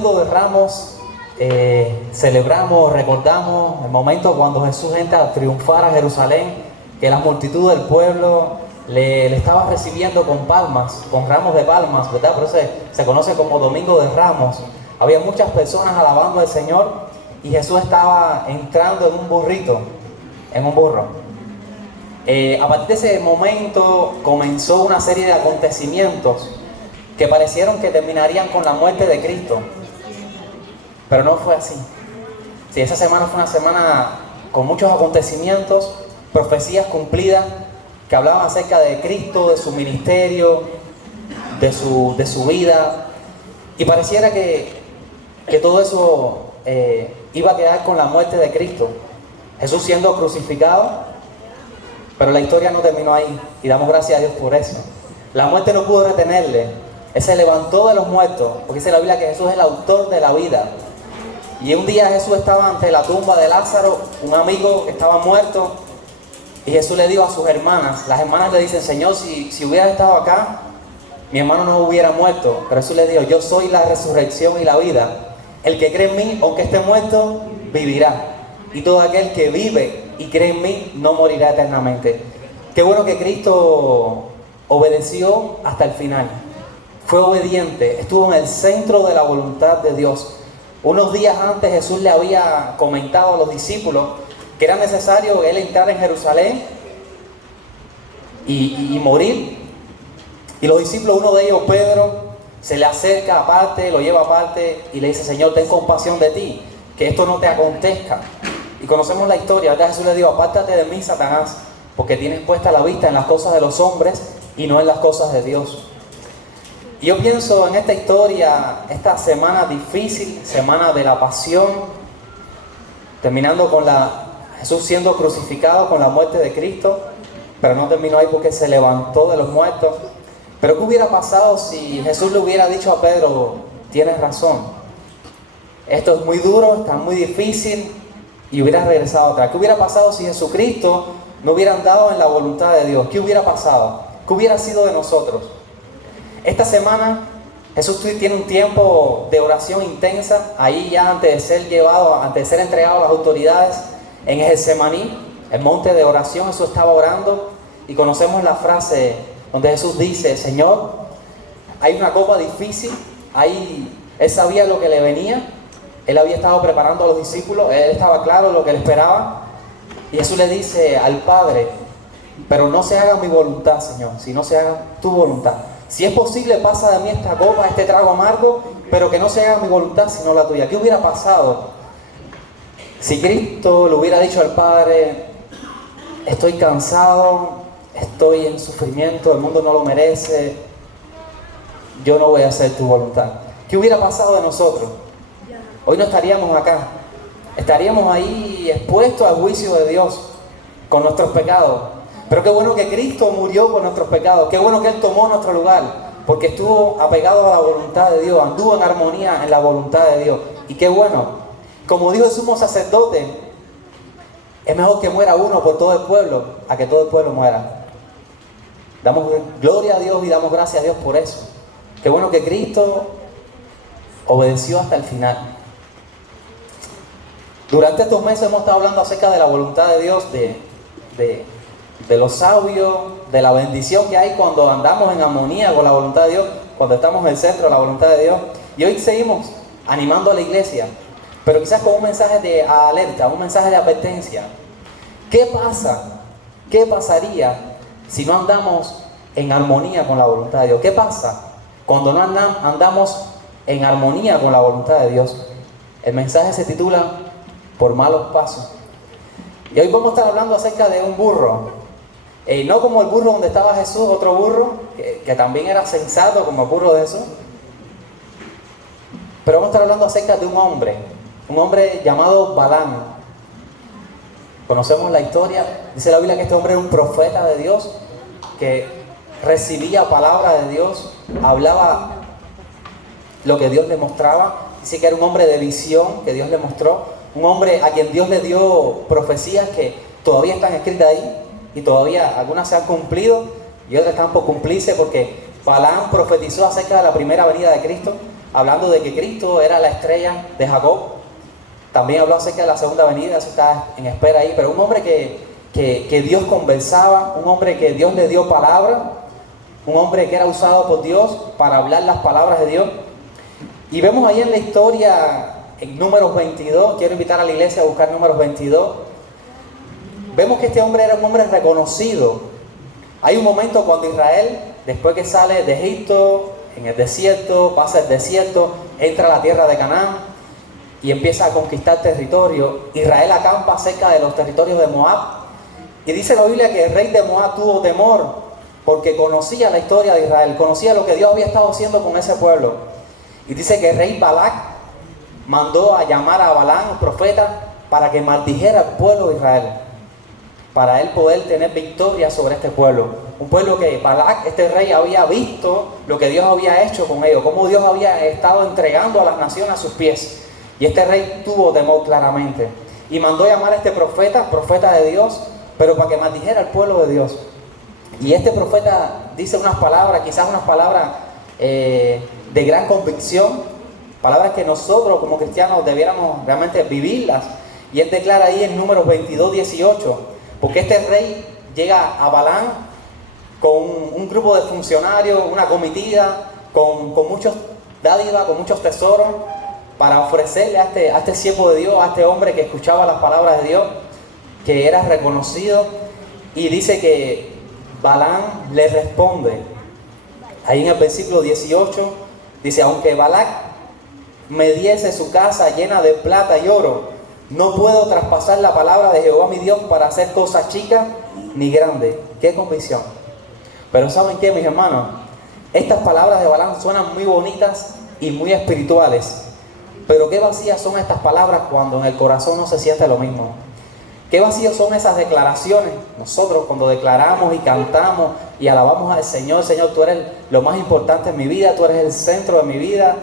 Domingo de Ramos celebramos, recordamos el momento cuando Jesús entra a triunfar a Jerusalén, que la multitud del pueblo le estaba recibiendo con palmas, con ramos de palmas, ¿verdad? Por eso se conoce como Domingo de Ramos. Había muchas personas alabando al Señor y Jesús estaba entrando en un burrito, en un burro. A partir de ese momento comenzó una serie de acontecimientos que parecieron que terminarían con la muerte de Cristo, pero no fue así. Sí, esa semana fue una semana con muchos acontecimientos, profecías cumplidas que hablaban acerca de Cristo, de su ministerio, de su vida, y pareciera que todo eso iba a quedar con la muerte de Cristo, Jesús siendo crucificado. Pero la historia no terminó ahí, y damos gracias a Dios por eso. La muerte no pudo retenerle. Él se levantó de los muertos, porque dice la Biblia que Jesús es el autor de la vida. Y un día Jesús estaba ante la tumba de Lázaro, un amigo que estaba muerto, y Jesús le dijo a sus hermanas, las hermanas le dicen: Señor, si hubieras estado acá, mi hermano no hubiera muerto. Pero Jesús le dijo: yo soy la resurrección y la vida. El que cree en mí, aunque esté muerto, vivirá. Y todo aquel que vive y cree en mí no morirá eternamente. Qué bueno que Cristo obedeció hasta el final. Fue obediente, estuvo en el centro de la voluntad de Dios. Unos días antes Jesús le había comentado a los discípulos que era necesario él entrar en Jerusalén y morir. Y los discípulos, uno de ellos, Pedro, se le acerca aparte, lo lleva aparte y le dice: Señor, ten compasión de ti, que esto no te acontezca. Y conocemos la historia, ¿verdad? Jesús le dijo: apártate de mí, Satanás, porque tienes puesta la vista en las cosas de los hombres y no en las cosas de Dios. Y yo pienso en esta historia, esta semana difícil, semana de la pasión, terminando con Jesús siendo crucificado, con la muerte de Cristo, pero no terminó ahí porque se levantó de los muertos. Pero ¿qué hubiera pasado si Jesús le hubiera dicho a Pedro: tienes razón, esto es muy duro, está muy difícil, y hubiera regresado atrás? ¿Qué hubiera pasado si Jesucristo no hubiera andado en la voluntad de Dios? ¿Qué hubiera pasado? ¿Qué hubiera sido de nosotros? Esta semana Jesús tiene un tiempo de oración intensa, ahí ya antes de ser llevado, antes de ser entregado a las autoridades en Getsemaní, el monte de oración. Jesús estaba orando y conocemos la frase donde Jesús dice: Señor, hay una copa difícil. Él sabía lo que le venía. Él había estado preparando a los discípulos, él estaba claro lo que le esperaba. Y Jesús le dice al Padre: pero no se haga mi voluntad, Señor, sino se haga tu voluntad. Si es posible, pasa de mí esta copa, este trago amargo, pero que no se haga mi voluntad, sino la tuya. ¿Qué hubiera pasado si Cristo le hubiera dicho al Padre: estoy cansado, estoy en sufrimiento, el mundo no lo merece, yo no voy a hacer tu voluntad? ¿Qué hubiera pasado de nosotros? Hoy no estaríamos acá, estaríamos ahí expuestos al juicio de Dios con nuestros pecados. Pero qué bueno que Cristo murió por nuestros pecados, qué bueno que Él tomó nuestro lugar, porque estuvo apegado a la voluntad de Dios, anduvo en armonía en la voluntad de Dios. Y qué bueno, como dijo el sumo sacerdote, es mejor que muera uno por todo el pueblo a que todo el pueblo muera. Damos gloria a Dios y damos gracias a Dios por eso. Qué bueno que Cristo obedeció hasta el final. Durante estos meses hemos estado hablando acerca de la voluntad de Dios, de lo sabio, de la bendición que hay cuando andamos en armonía con la voluntad de Dios, cuando estamos en el centro de la voluntad de Dios. Y hoy seguimos animando a la iglesia, pero quizás con un mensaje de alerta, un mensaje de advertencia. ¿Qué pasa? ¿Qué pasaría si no andamos en armonía con la voluntad de Dios? ¿Qué pasa cuando no andamos en armonía con la voluntad de Dios? El mensaje se titula Por malos pasos. Y hoy vamos a estar hablando acerca de un burro. No como el burro donde estaba Jesús, otro burro, que también era sensato como el burro de Jesús. Pero vamos a estar hablando acerca de un hombre llamado Balaam. Conocemos la historia. Dice la Biblia que este hombre era un profeta de Dios, que recibía palabra de Dios, hablaba lo que Dios le mostraba. Dice que era un hombre de visión que Dios le mostró, un hombre a quien Dios le dio profecías que todavía están escritas ahí, y todavía algunas se han cumplido y otras están por cumplirse, porque Balaam profetizó acerca de la primera venida de Cristo. hablando de que Cristo era la estrella de Jacob. También habló acerca de la segunda venida, eso está en espera ahí, pero un hombre que Dios conversaba, un hombre que Dios le dio palabra, un hombre que era usado por Dios para hablar las palabras de Dios. Y vemos ahí en la historia, en Números 22, quiero invitar a la iglesia a buscar Números 22, vemos que este hombre era un hombre reconocido. Hay un momento cuando Israel, después que sale de Egipto, en el desierto, pasa el desierto, entra a la tierra de Canaán y empieza a conquistar territorio. Israel acampa cerca de los territorios de Moab. Y dice la Biblia que el rey de Moab tuvo temor porque conocía la historia de Israel, conocía lo que Dios había estado haciendo con ese pueblo. Y dice que el rey Balac mandó a llamar a Balaam, el profeta, para que maldijera al pueblo de Israel, para él poder tener victoria sobre este pueblo. Un pueblo que Balac, este rey, había visto lo que Dios había hecho con ellos, cómo Dios había estado entregando a las naciones a sus pies. Y este rey tuvo temor claramente. Y mandó llamar a este profeta de Dios, pero para que maldijera al pueblo de Dios. Y este profeta dice unas palabras, quizás unas palabras de gran convicción, palabras que nosotros como cristianos debiéramos realmente vivirlas. Y él declara ahí en Números 22, 18, porque este rey llega a Balaam con un grupo de funcionarios, una comitiva, con muchos dádivas, con muchos tesoros, para ofrecerle a este siervo de Dios, a este hombre que escuchaba las palabras de Dios, que era reconocido. Y dice que Balaam le responde, ahí en el versículo 18, dice: aunque Balac me diese su casa llena de plata y oro, no puedo traspasar la palabra de Jehová mi Dios para hacer cosas chicas ni grandes. ¡Qué convicción! Pero ¿saben qué, mis hermanos? Estas palabras de Balaam suenan muy bonitas y muy espirituales, pero qué vacías son estas palabras cuando en el corazón no se siente lo mismo. Qué vacíos son esas declaraciones. Nosotros cuando declaramos y cantamos y alabamos al Señor: Señor, tú eres lo más importante en mi vida, tú eres el centro de mi vida,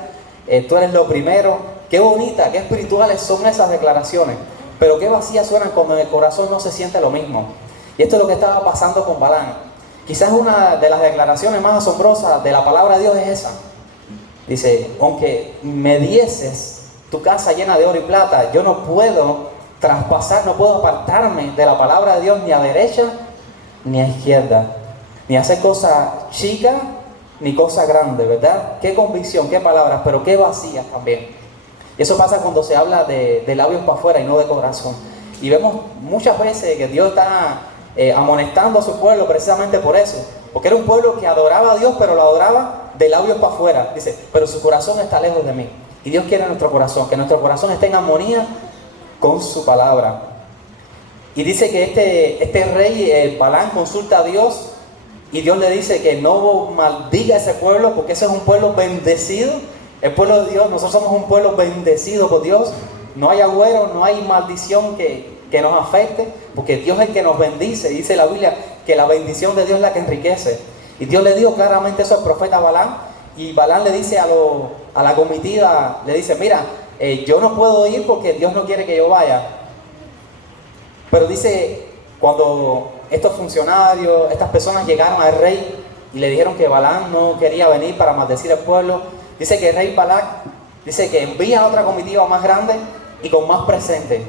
tú eres lo primero. Qué bonita, qué espirituales son esas declaraciones, pero qué vacías suenan cuando en el corazón no se siente lo mismo. Y esto es lo que estaba pasando con Balaam. Quizás una de las declaraciones más asombrosas de la palabra de Dios es esa. Dice: aunque me dieses tu casa llena de oro y plata, yo no puedo traspasar, no puedo apartarme de la palabra de Dios ni a derecha ni a izquierda, ni hacer cosas chicas ni cosas grandes, ¿verdad? Qué convicción, qué palabras, pero qué vacías también. Y eso pasa cuando se habla de labios para afuera y no de corazón. Y vemos muchas veces que Dios está amonestando a su pueblo precisamente por eso, porque era un pueblo que adoraba a Dios, pero lo adoraba de labios para afuera. Dice: pero su corazón está lejos de mí. Y Dios quiere nuestro corazón, que nuestro corazón esté en armonía con su palabra. Y dice que este rey Balaam consulta a Dios, y Dios le dice que no maldiga a ese pueblo, porque ese es un pueblo bendecido. El pueblo de Dios, nosotros somos un pueblo bendecido por Dios. No hay agüero, no hay maldición que nos afecte, porque Dios es el que nos bendice. Dice la Biblia que la bendición de Dios es la que enriquece. Y Dios le dijo claramente eso al profeta Balaam. Y Balaam le dice a la comitiva, le dice: mira, yo no puedo ir porque Dios no quiere que yo vaya. Pero dice, cuando estos funcionarios, estas personas llegaron al rey y le dijeron que Balaam no quería venir para maldecir al pueblo, dice que el rey Balac dice que envía a otra comitiva más grande y con más presentes,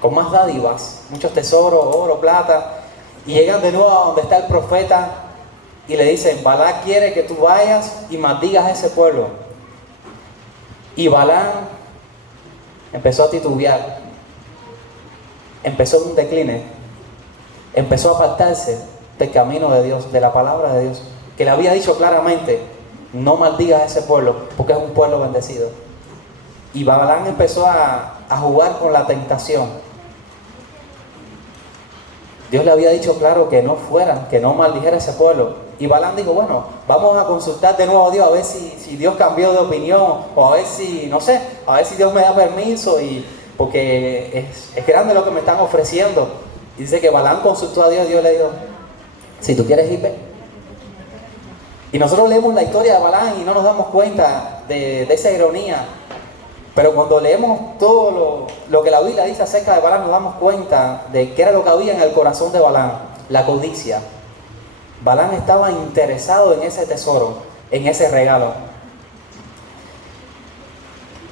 con más dádivas, muchos tesoros, oro, plata, y llegan de nuevo a donde está el profeta y le dicen: Balac quiere que tú vayas y maldigas a ese pueblo. Y Balaam empezó a titubear, empezó en un decline, empezó a apartarse del camino de Dios, de la palabra de Dios, que le había dicho claramente: no maldigas a ese pueblo, porque es un pueblo bendecido. Y Balaam empezó a jugar con la tentación. Dios le había dicho claro que no fueran, que no maldijera a ese pueblo. Y Balaam dijo: bueno, vamos a consultar de nuevo a Dios, a ver si Dios cambió de opinión, o a ver si, no sé, a ver si Dios me da permiso, porque es grande lo que me están ofreciendo. Y dice que Balaam consultó a Dios, Dios le dijo: si tú quieres ir, ve. Y nosotros leemos la historia de Balaam y no nos damos cuenta de esa ironía. Pero cuando leemos todo lo que la Biblia dice acerca de Balaam, nos damos cuenta de qué era lo que había en el corazón de Balaam: la codicia. Balaam estaba interesado en ese tesoro, en ese regalo.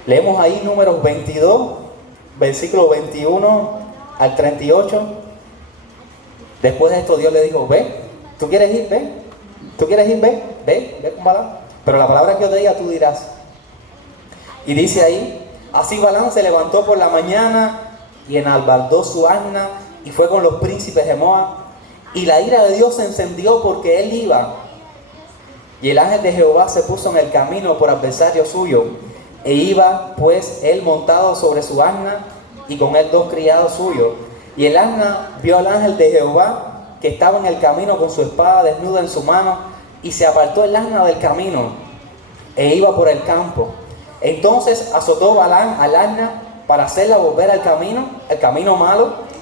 Leemos ahí Números 22, versículo 21 al 38. Después de esto Dios le dijo, ve, ¿tú quieres ir? Ve. ¿Tú quieres ir? Ve con Balaam. Pero la palabra que yo te diga tú dirás. Y dice ahí, así Balaam se levantó por la mañana y enalbardó su asna y fue con los príncipes de Moab. Y la ira de Dios se encendió porque él iba. Y el ángel de Jehová se puso en el camino por adversario suyo. E iba pues él montado sobre su asna y con él 2 criados suyos. Y el asna vio al ángel de Jehová que estaba en el camino con su espada desnuda en su mano, y se apartó el asna del camino e iba por el campo. Entonces azotó Balaam al asna para hacerla volver al camino malo.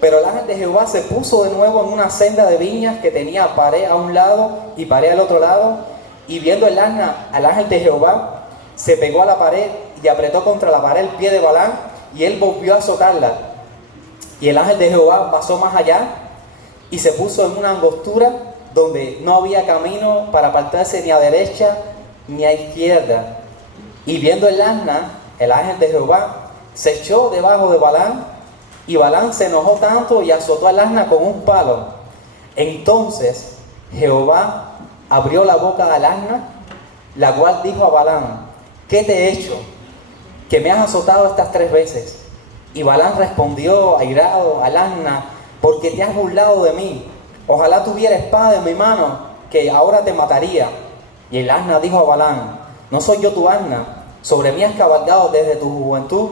Pero el ángel de Jehová se puso de nuevo en una senda de viñas que tenía pared a un lado y pared al otro lado. Y viendo el asna al ángel de Jehová, se pegó a la pared y apretó contra la pared el pie de Balaam, y él volvió a azotarla. Y el ángel de Jehová pasó más allá y se puso en una angostura donde no había camino para apartarse ni a derecha ni a izquierda. Y viendo el asna, el ángel de Jehová se echó debajo de Balaam, y Balaam se enojó tanto y azotó al asna con un palo. Entonces Jehová abrió la boca del asna, la cual dijo a Balaam, ¿qué te he hecho? Que me has azotado estas 3 veces. Y Balaam respondió airado al asna, porque te has burlado de mí. Ojalá tuviera espada en mi mano, que ahora te mataría. Y el asna dijo a Balaam, ¿no soy yo tu asna? Sobre mí has cabalgado desde tu juventud,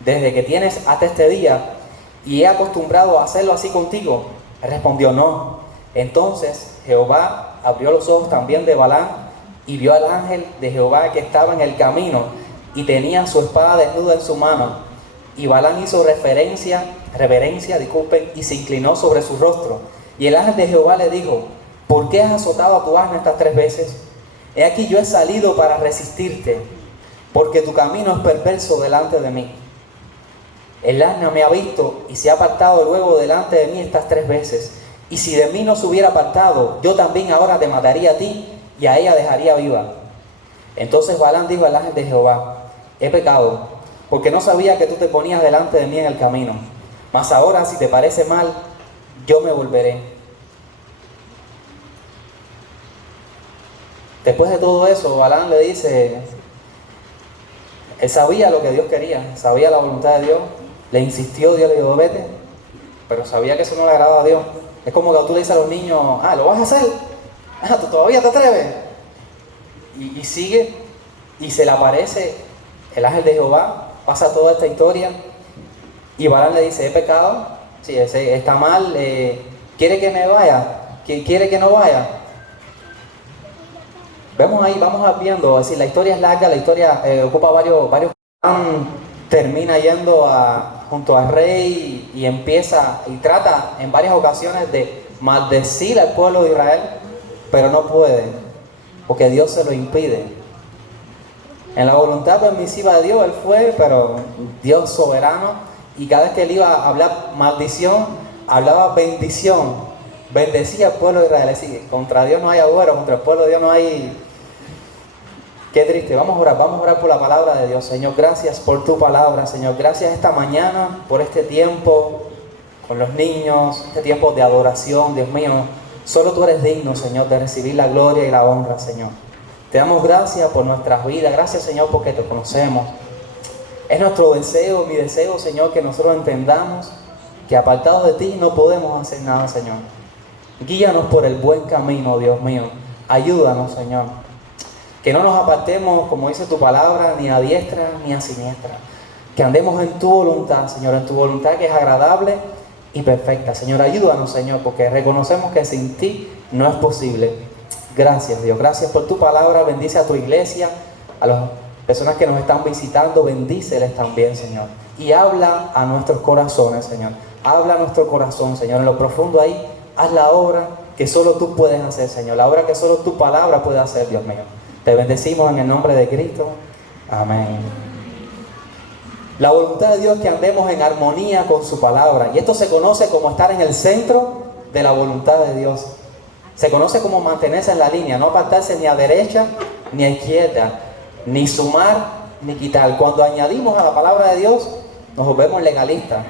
desde que tienes hasta este día, y he acostumbrado a hacerlo así contigo. Él respondió, no. Entonces Jehová abrió los ojos también de Balaam, y vio al ángel de Jehová que estaba en el camino, y tenía su espada desnuda en su mano. Y Balaam hizo reverencia, y se inclinó sobre su rostro. Y el ángel de Jehová le dijo, ¿por qué has azotado a tu asna estas 3 veces? He aquí yo he salido para resistirte, porque tu camino es perverso delante de mí. El asna me ha visto y se ha apartado luego delante de mí estas 3 veces. Y si de mí no se hubiera apartado, yo también ahora te mataría a ti y a ella dejaría viva. Entonces Balaam dijo al ángel de Jehová, he pecado, porque no sabía que tú te ponías delante de mí en el camino. Mas ahora, si te parece mal, yo me volveré. Después de todo eso, Balaam le dice, él sabía lo que Dios quería, sabía la voluntad de Dios, le insistió, Dios le dijo, vete, pero sabía que eso no le agradaba a Dios. Es como que tú le dices a los niños, ¿lo vas a hacer? ¿Tú todavía te atreves? Y sigue, y se le aparece el ángel de Jehová, pasa toda esta historia, y Balaam le dice, he pecado, sí, está mal, ¿quiere que me vaya? ¿Quiere que no vaya? Vemos ahí, vamos viendo, es decir, la historia es larga, la historia ocupa varios. Termina yendo junto al rey y empieza y trata en varias ocasiones de maldecir al pueblo de Israel, pero no puede, porque Dios se lo impide. En la voluntad permisiva de Dios él fue, pero Dios soberano, y cada vez que él iba a hablar maldición, hablaba bendición, bendecía al pueblo de Israel. Es decir, contra Dios no hay agüero, contra el pueblo de Dios no hay... Qué triste. Vamos a orar por la palabra de Dios. Señor, gracias por tu palabra, Señor. Gracias esta mañana por este tiempo con los niños, este tiempo de adoración, Dios mío. Solo tú eres digno, Señor, de recibir la gloria y la honra, Señor. Te damos gracias por nuestras vidas. Gracias, Señor, porque te conocemos. Es nuestro deseo, mi deseo, Señor, que nosotros entendamos que apartados de ti no podemos hacer nada, Señor. Guíanos por el buen camino, Dios mío. Ayúdanos, Señor. Que no nos apartemos, como dice tu palabra, ni a diestra ni a siniestra. Que andemos en tu voluntad, Señor, en tu voluntad que es agradable y perfecta. Señor, ayúdanos, Señor, porque reconocemos que sin ti no es posible. Gracias, Dios. Gracias por tu palabra. Bendice a tu iglesia, a las personas que nos están visitando. Bendíceles también, Señor. Y habla a nuestros corazones, Señor. Habla a nuestro corazón, Señor. En lo profundo ahí, haz la obra que solo tú puedes hacer, Señor. La obra que solo tu palabra puede hacer, Dios mío. Te bendecimos en el nombre de Cristo. Amén. La voluntad de Dios es que andemos en armonía con su palabra. Y esto se conoce como estar en el centro de la voluntad de Dios. Se conoce como mantenerse en la línea, no apartarse ni a derecha ni a izquierda, ni sumar ni quitar. Cuando añadimos a la palabra de Dios, nos volvemos legalistas.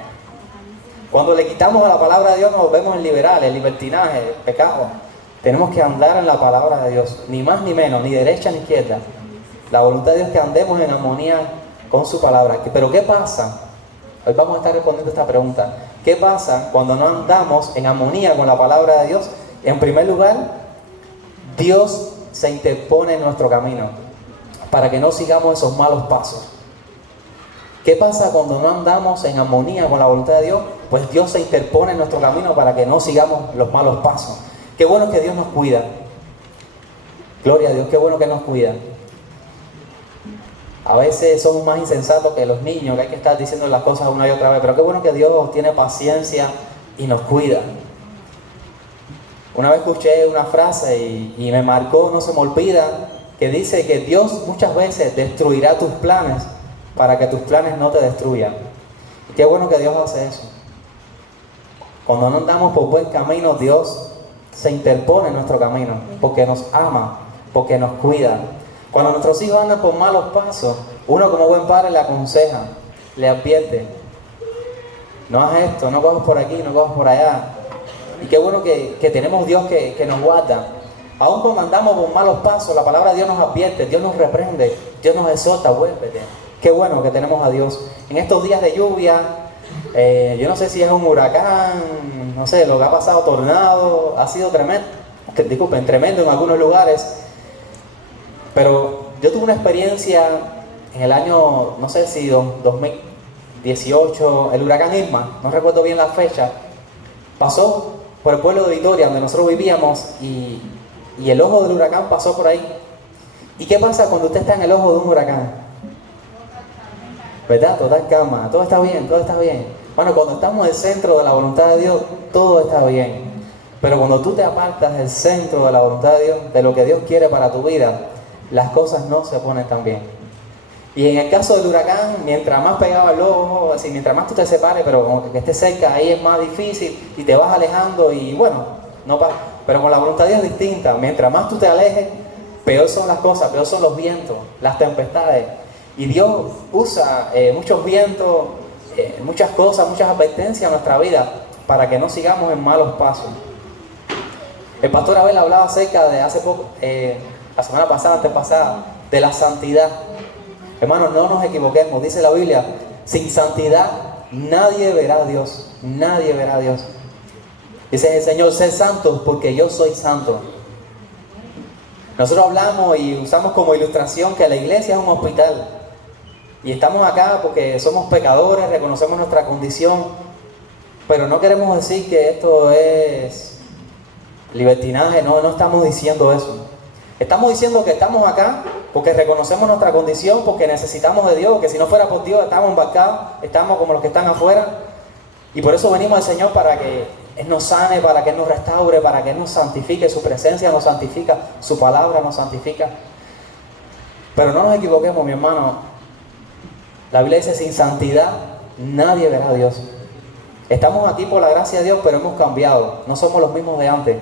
Cuando le quitamos a la palabra de Dios, nos volvemos liberales, libertinaje, pecado. Tenemos que andar en la palabra de Dios, ni más ni menos, ni derecha ni izquierda. La voluntad de Dios es que andemos en armonía con su palabra. Pero ¿qué pasa? Hoy vamos a estar respondiendo esta pregunta. ¿Qué pasa cuando no andamos en armonía con la palabra de Dios? En primer lugar, Dios se interpone en nuestro camino para que no sigamos esos malos pasos. ¿Qué pasa cuando no andamos en armonía con la voluntad de Dios? Pues Dios se interpone en nuestro camino para que no sigamos los malos pasos. Qué bueno que Dios nos cuida. Gloria a Dios, qué bueno que nos cuida. A veces somos más insensatos que los niños, que hay que estar diciendo las cosas una y otra vez, pero qué bueno que Dios tiene paciencia y nos cuida. Una vez escuché una frase y me marcó, no se me olvida, que dice que Dios muchas veces destruirá tus planes para que tus planes no te destruyan. Y qué bueno que Dios hace eso. Cuando no andamos por buen camino, Dios se interpone en nuestro camino, porque nos ama, porque nos cuida. Cuando nuestros hijos andan por malos pasos, uno como buen padre le aconseja, le advierte: no hagas esto, no cojas por aquí, no cojas por allá. Y qué bueno que tenemos Dios que nos guarda. Aún cuando andamos por malos pasos, la palabra de Dios nos advierte, Dios nos reprende, Dios nos exhorta: vuélvete. Qué bueno que tenemos a Dios. En estos días de lluvia, yo no sé si es un huracán, no sé, lo que ha pasado, tornado, ha sido tremendo, tremendo en algunos lugares. Pero yo tuve una experiencia en el año, no sé si 2018, el huracán Irma, no recuerdo bien la fecha, pasó por el pueblo de Vitoria, donde nosotros vivíamos, y el ojo del huracán pasó por ahí. ¿Y qué pasa cuando usted está en el ojo de un huracán? ¿Verdad? Total calma, todo está bien, todo está bien. Bueno, cuando estamos en el centro de la voluntad de Dios, todo está bien. Pero cuando tú te apartas del centro de la voluntad de Dios, de lo que Dios quiere para tu vida, las cosas no se ponen tan bien. Y en el caso del huracán, mientras más pegaba el ojo, así, mientras más tú te separes, pero que estés cerca, ahí es más difícil y te vas alejando y bueno, no pasa. Pero con la voluntad de Dios es distinta. Mientras más tú te alejes, peor son las cosas, peor son los vientos, las tempestades. Y Dios usa muchos vientos, muchas cosas, muchas advertencias en nuestra vida para que no sigamos en malos pasos. El pastor Abel hablaba acerca de hace poco, la semana pasada, antepasada, de la santidad. Hermanos, no nos equivoquemos. Dice la Biblia: sin santidad nadie verá a Dios. Nadie verá a Dios. Dice el Señor: sed santos porque yo soy santo. Nosotros hablamos y usamos como ilustración que la iglesia es un hospital. Y estamos acá porque somos pecadores, reconocemos nuestra condición. Pero no queremos decir que esto es libertinaje, no estamos diciendo eso. Estamos diciendo que estamos acá porque reconocemos nuestra condición, porque necesitamos de Dios, que si no fuera por Dios estamos embarcados, estamos como los que están afuera. Y por eso venimos al Señor, para que Él nos sane, para que Él nos restaure, para que Él nos santifique. Su presencia nos santifica, su palabra nos santifica. Pero no nos equivoquemos, mi hermano. La Biblia dice: sin santidad nadie verá a Dios. Estamos aquí por la gracia de Dios, pero hemos cambiado. No somos los mismos de antes.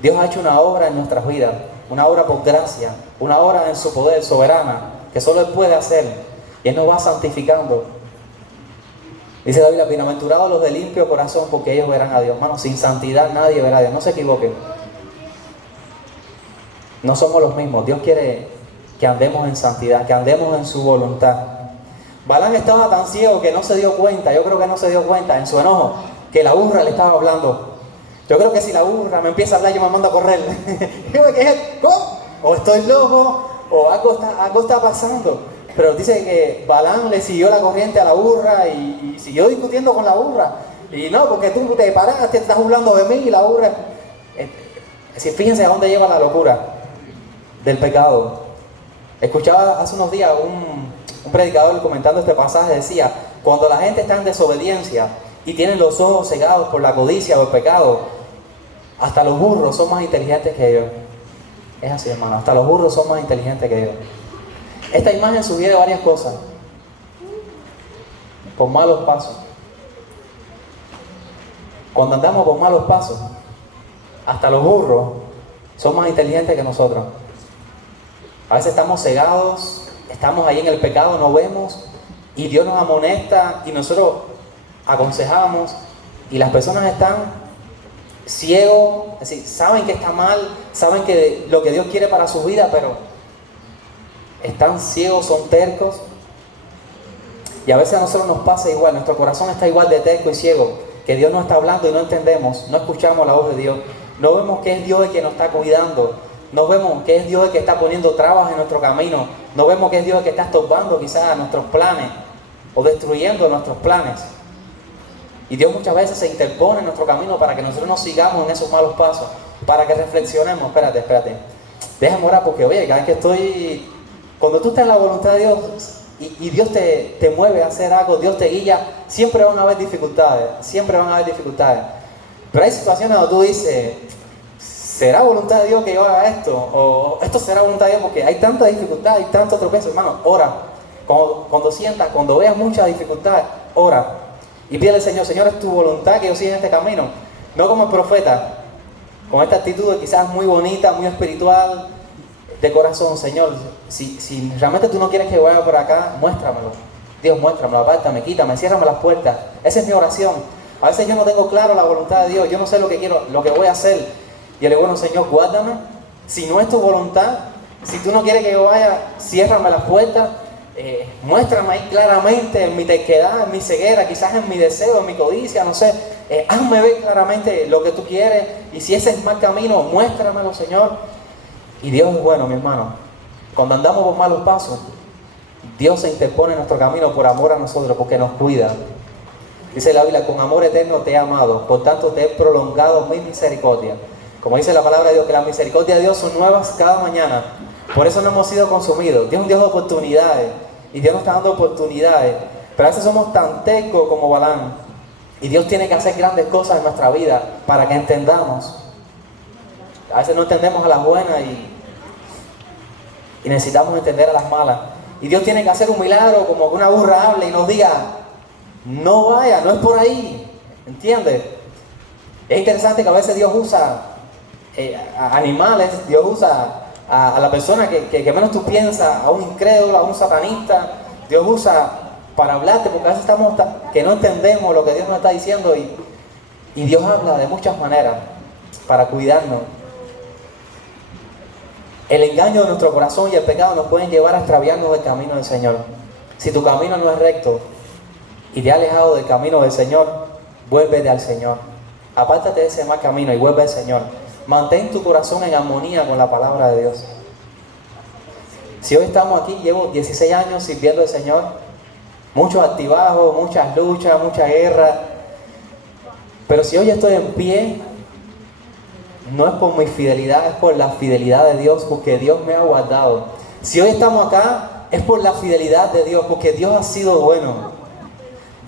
Dios ha hecho una obra en nuestras vidas, una obra por gracia, una obra en su poder soberana, que solo Él puede hacer. Y Él nos va santificando. Dice la Biblia: bienaventurados los de limpio corazón, porque ellos verán a Dios. Hermano, sin santidad nadie verá a Dios. No se equivoquen. No somos los mismos. Dios quiere que andemos en santidad, que andemos en su voluntad. Balaam estaba tan ciego que no se dio cuenta, yo creo que no se dio cuenta en su enojo, que la burra le estaba hablando. Yo creo que si la burra me empieza a hablar, yo me mando a correr. Yo me quedé: ¿cómo? O estoy loco, o algo está pasando. Pero dice que Balaam le siguió la corriente a la burra y siguió discutiendo con la burra. Y no, porque tú te paraste, te estás burlando de mí, y la burra... Es decir, fíjense a dónde lleva la locura del pecado. Escuchaba hace unos días un predicador comentando este pasaje, decía: cuando la gente está en desobediencia y tienen los ojos cegados por la codicia o el pecado, hasta los burros son más inteligentes que ellos. Es así, hermano, hasta los burros son más inteligentes que ellos. Esta imagen sugiere varias cosas. Por malos pasos. Cuando andamos por malos pasos, hasta los burros son más inteligentes que nosotros. A veces estamos cegados estamos ahí en el pecado, no vemos, y Dios nos amonesta y nosotros aconsejamos, y las personas están ciegos, es decir, saben que está mal, saben que lo que Dios quiere para su vida, pero están ciegos, son tercos. Y a veces a nosotros nos pasa igual, nuestro corazón está igual de terco y ciego, que Dios nos está hablando y no entendemos, no escuchamos la voz de Dios, no vemos que es Dios el que nos está cuidando, no vemos que es Dios el que está poniendo trabas en nuestro camino, no vemos que es Dios el que está estorbando quizás nuestros planes o destruyendo nuestros planes. Y Dios muchas veces se interpone en nuestro camino para que nosotros no sigamos en esos malos pasos, para que reflexionemos. Espérate, déjame orar porque, oye, cada vez que estoy, cuando tú estás en la voluntad de Dios y Dios te mueve a hacer algo, Dios te guía, siempre van a haber dificultades, pero hay situaciones donde tú dices, ¿será voluntad de Dios que yo haga esto? O esto será voluntad de Dios, porque hay tanta dificultad, hay tanto tropiezo. Hermano, ora. Cuando sientas, cuando veas mucha dificultad, ora. Y pídele al Señor, Señor, es tu voluntad que yo siga en este camino. No como el profeta, con esta actitud quizás muy bonita, muy espiritual, de corazón. Señor, si realmente tú no quieres que vaya por acá, muéstramelo. Dios, muéstramelo, apártame, quítame, ciérrame las puertas. Esa es mi oración. A veces yo no tengo claro la voluntad de Dios, yo no sé lo que quiero, lo que voy a hacer. Y yo le digo, bueno, Señor, guárdame. Si no es tu voluntad, si tú no quieres que yo vaya, ciérrame las puertas. Muéstrame ahí claramente en mi terquedad, en mi ceguera, quizás en mi deseo, en mi codicia, no sé. Hazme ver claramente lo que tú quieres. Y si ese es mal camino, muéstramelo, Señor. Y Dios es bueno, mi hermano. Cuando andamos por malos pasos, Dios se interpone en nuestro camino por amor a nosotros, porque nos cuida. Dice la Biblia, con amor eterno te he amado, por tanto te he prolongado mi misericordia. Como dice la palabra de Dios, que las misericordias de Dios son nuevas cada mañana. Por eso no hemos sido consumidos. Dios es un Dios de oportunidades. Y Dios nos está dando oportunidades. Pero a veces somos tan tercos como Balaam. Y Dios tiene que hacer grandes cosas en nuestra vida para que entendamos. A veces no entendemos a las buenas y necesitamos entender a las malas. Y Dios tiene que hacer un milagro, como que una burra hable y nos diga, no vaya, no es por ahí. ¿Entiendes? Es interesante que a veces Dios usa a animales, Dios usa a la persona que menos tú piensas, a un incrédulo, a un satanista. Dios usa para hablarte, porque a veces estamos que no entendemos lo que Dios nos está diciendo y Dios habla de muchas maneras para cuidarnos. El engaño de nuestro corazón y el pecado nos pueden llevar a extraviarnos del camino del Señor. Si tu camino no es recto y te has alejado del camino del Señor, vuélvete al Señor. Apártate de ese mal camino y vuelve al Señor. Mantén tu corazón en armonía con la palabra de Dios. Si hoy estamos aquí, llevo 16 años sirviendo al Señor, muchos altibajos, muchas luchas, mucha guerra, pero si hoy estoy en pie, no es por mi fidelidad, es por la fidelidad de Dios, porque Dios me ha guardado. Si hoy estamos acá, es por la fidelidad de Dios, porque Dios ha sido bueno.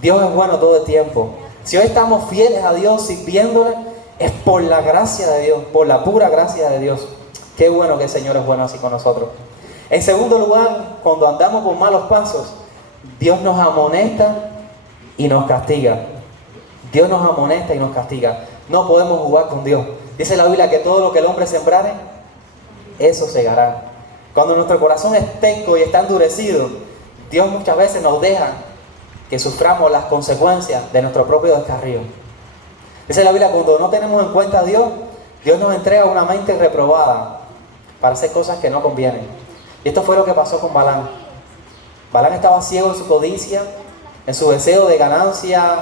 Dios es bueno todo el tiempo. Si hoy estamos fieles a Dios, sirviéndole, es por la gracia de Dios, por la pura gracia de Dios. Qué bueno que el Señor es bueno así con nosotros. En segundo lugar, cuando andamos por malos pasos, Dios nos amonesta y nos castiga. Dios nos amonesta y nos castiga. No podemos jugar con Dios. Dice la Biblia que todo lo que el hombre sembrare, eso segará. Cuando nuestro corazón es terco y está endurecido, Dios muchas veces nos deja que suframos las consecuencias de nuestro propio descarrío. Dice la Biblia, cuando no tenemos en cuenta a Dios, Dios nos entrega una mente reprobada para hacer cosas que no convienen. Y esto fue lo que pasó con Balaam. Balaam estaba ciego en su codicia, en su deseo de ganancia,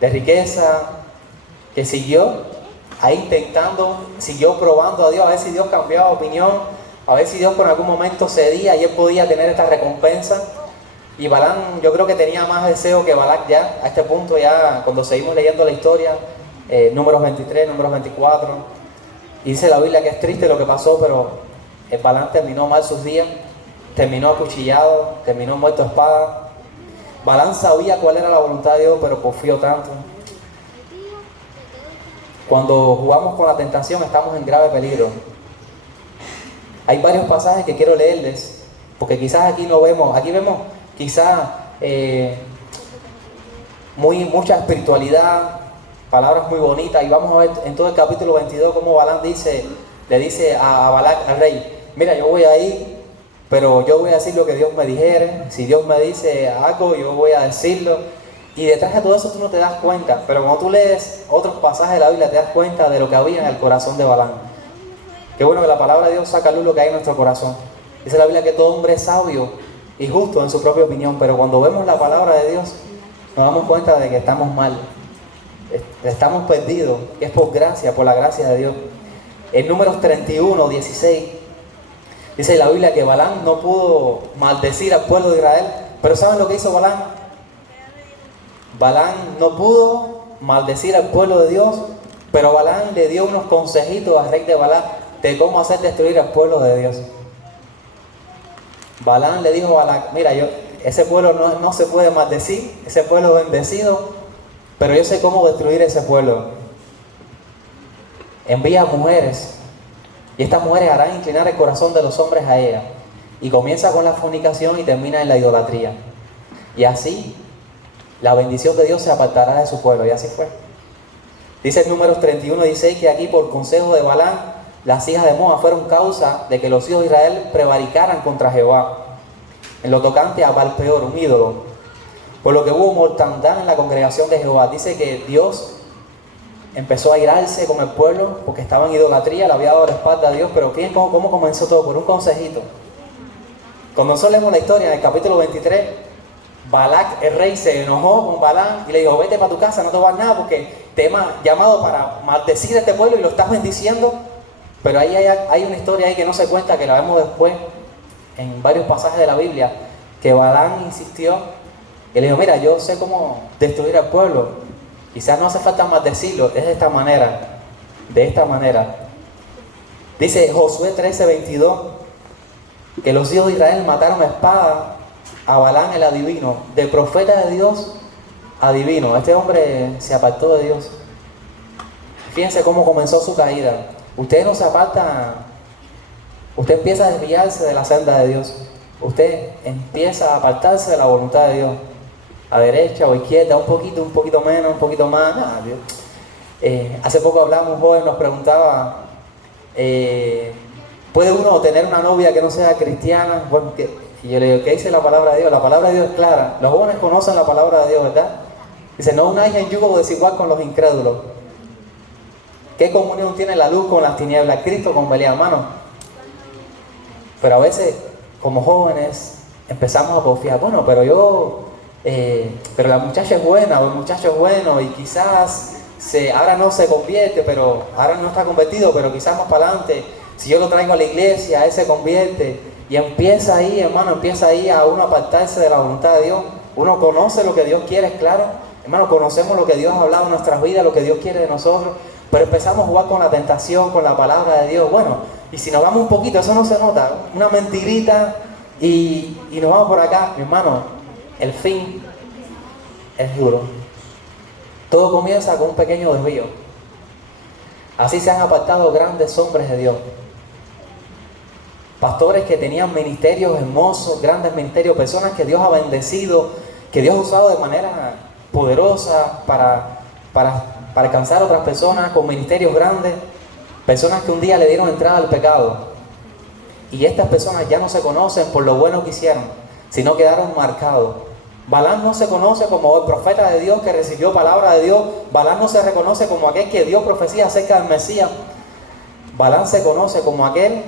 de riqueza, que siguió ahí intentando, siguió probando a Dios, a ver si Dios cambiaba de opinión, a ver si Dios por algún momento cedía y él podía tener esta recompensa. Y Balaam, yo creo que tenía más deseo que Balac ya, a este punto ya, cuando seguimos leyendo la historia, números 23, números 24, y dice la Biblia que es triste lo que pasó, pero Balaam terminó mal sus días, terminó acuchillado, terminó muerto a espada. Balaam sabía cuál era la voluntad de Dios, pero confió tanto. Cuando jugamos con la tentación estamos en grave peligro. Hay varios pasajes que quiero leerles, porque quizás aquí no vemos, aquí vemos quizás mucha espiritualidad, palabras muy bonitas, y vamos a ver en todo el capítulo 22 cómo Balaam le dice a Balac, al rey, mira, yo voy a ir pero yo voy a decir lo que Dios me dijere. Si Dios me dice algo, yo voy a decirlo. Y detrás de todo eso tú no te das cuenta, pero cuando tú lees otros pasajes de la Biblia te das cuenta de lo que había en el corazón de Balaam. Qué bueno que la palabra de Dios saca a luz lo que hay en nuestro corazón. Dice la Biblia que todo hombre es sabio y justo en su propia opinión, pero cuando vemos la palabra de Dios nos damos cuenta de que estamos mal, estamos perdidos, y es por gracia, por la gracia de Dios. En Números 31, 16, dice la Biblia que Balaam no pudo maldecir al pueblo de Israel, pero ¿saben lo que hizo Balaam? Balaam no pudo maldecir al pueblo de Dios, pero Balaam le dio unos consejitos al rey de Balac de cómo hacer destruir al pueblo de Dios. Balaam le dijo a Balac: mira, ese pueblo no se puede maldecir, ese pueblo es bendecido, pero yo sé cómo destruir ese pueblo. Envía mujeres, y estas mujeres harán inclinar el corazón de los hombres a ella. Y comienza con la fornicación y termina en la idolatría. Y así la bendición de Dios se apartará de su pueblo. Y así fue. Dice en Números 31, 16 que aquí por consejo de Balaam, las hijas de Moab fueron causa de que los hijos de Israel prevaricaran contra Jehová en lo tocante a Baal-peor, un ídolo, por lo que hubo mortandad en la congregación de Jehová. Dice que Dios empezó a irarse con el pueblo porque estaba en idolatría, le había dado la espalda a Dios. Pero fíjense cómo comenzó todo, por un consejito. Cuando nosotros leemos la historia en el capítulo 23, Balac, el rey, se enojó con Balaam y le dijo: vete para tu casa, no te vas nada porque te he llamado para maldecir a este pueblo y lo estás bendiciendo. Pero ahí hay una historia ahí que no se cuenta, que la vemos después en varios pasajes de la Biblia, que Balaam insistió y le dijo: mira, yo sé cómo destruir al pueblo, quizás no hace falta maldecirlo, es de esta manera, de esta manera. Dice Josué 13, 22, que los hijos de Israel mataron a espada a Balaam el adivino, de profeta de Dios a adivino. Este hombre se apartó de Dios. Fíjense cómo comenzó su caída. Usted no se aparta, usted empieza a desviarse de la senda de Dios. Usted empieza a apartarse de la voluntad de Dios, a derecha o izquierda, un poquito menos, un poquito más. Nada, Dios. Hace poco hablamos, un joven nos preguntaba: ¿puede uno tener una novia que no sea cristiana? Bueno, y yo le digo: ¿qué dice la palabra de Dios? La palabra de Dios es clara. Los jóvenes conocen la palabra de Dios, ¿verdad? Dice: no unáis en yugo desigual con los incrédulos. ¿Qué comunión tiene la luz con las tinieblas? Cristo con Belial, hermano. Pero a veces, como jóvenes, empezamos a confiar: bueno, pero la muchacha es buena, o el muchacho es bueno, y quizás ahora no se convierte, pero ahora no está convertido, pero quizás más para adelante, si yo lo traigo a la iglesia, él se convierte. Y empieza ahí, hermano, a uno apartarse de la voluntad de Dios. Uno conoce lo que Dios quiere, es claro. Hermano, conocemos lo que Dios ha hablado en nuestras vidas, lo que Dios quiere de nosotros. Pero empezamos a jugar con la tentación, con la palabra de Dios. Bueno, y si nos vamos un poquito, eso no se nota, una mentirita y nos vamos por acá. Mi hermano, el fin es duro. Todo comienza con un pequeño desvío. Así se han apartado grandes hombres de Dios. Pastores que tenían ministerios hermosos, grandes ministerios, personas que Dios ha bendecido, que Dios ha usado de manera poderosa para alcanzar a otras personas con ministerios grandes, personas que un día le dieron entrada al pecado. Y estas personas ya no se conocen por lo bueno que hicieron, sino quedaron marcados. Balaam no se conoce como el profeta de Dios que recibió palabra de Dios. Balaam no se reconoce como aquel que dio profecía acerca del Mesías. Balaam se conoce como aquel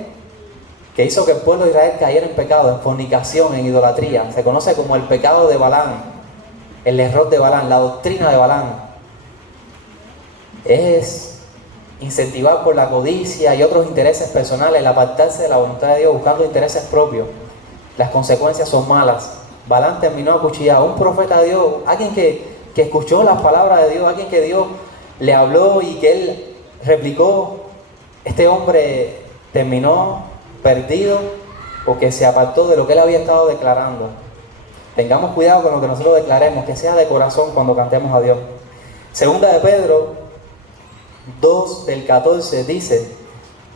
que hizo que el pueblo de Israel cayera en pecado, en fornicación, en idolatría. Se conoce como el pecado de Balaam, el error de Balaam, la doctrina de Balaam. Es incentivar por la codicia y otros intereses personales, el apartarse de la voluntad de Dios, buscando intereses propios. Las consecuencias son malas. Balaam terminó acuchillado. Un profeta de Dios, alguien que escuchó las palabras de Dios, alguien que Dios le habló y que él replicó. Este hombre terminó perdido porque se apartó de lo que él había estado declarando. Tengamos cuidado con lo que nosotros declaremos, que sea de corazón cuando cantemos a Dios. Segunda de Pedro 2 del 14 dice: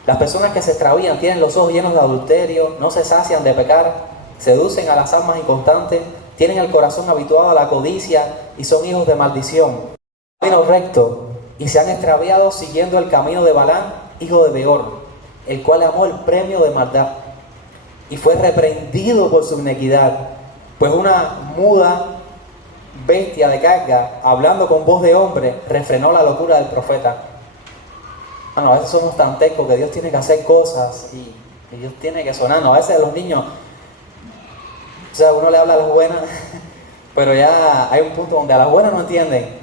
las personas que se extravían tienen los ojos llenos de adulterio, no se sacian de pecar, seducen a las almas inconstantes, tienen el corazón habituado a la codicia y son hijos de maldición. Camino recto, y se han extraviado siguiendo el camino de Balaam, hijo de Beor, el cual amó el premio de maldad y fue reprendido por su inequidad. Pues una muda bestia de carga, hablando con voz de hombre, refrenó la locura del profeta. Bueno, a veces somos tan tecos que Dios tiene que hacer cosas y Dios tiene que sonarnos. A veces a los niños, o sea, uno le habla a las buenas, pero ya hay un punto donde a las buenas no entienden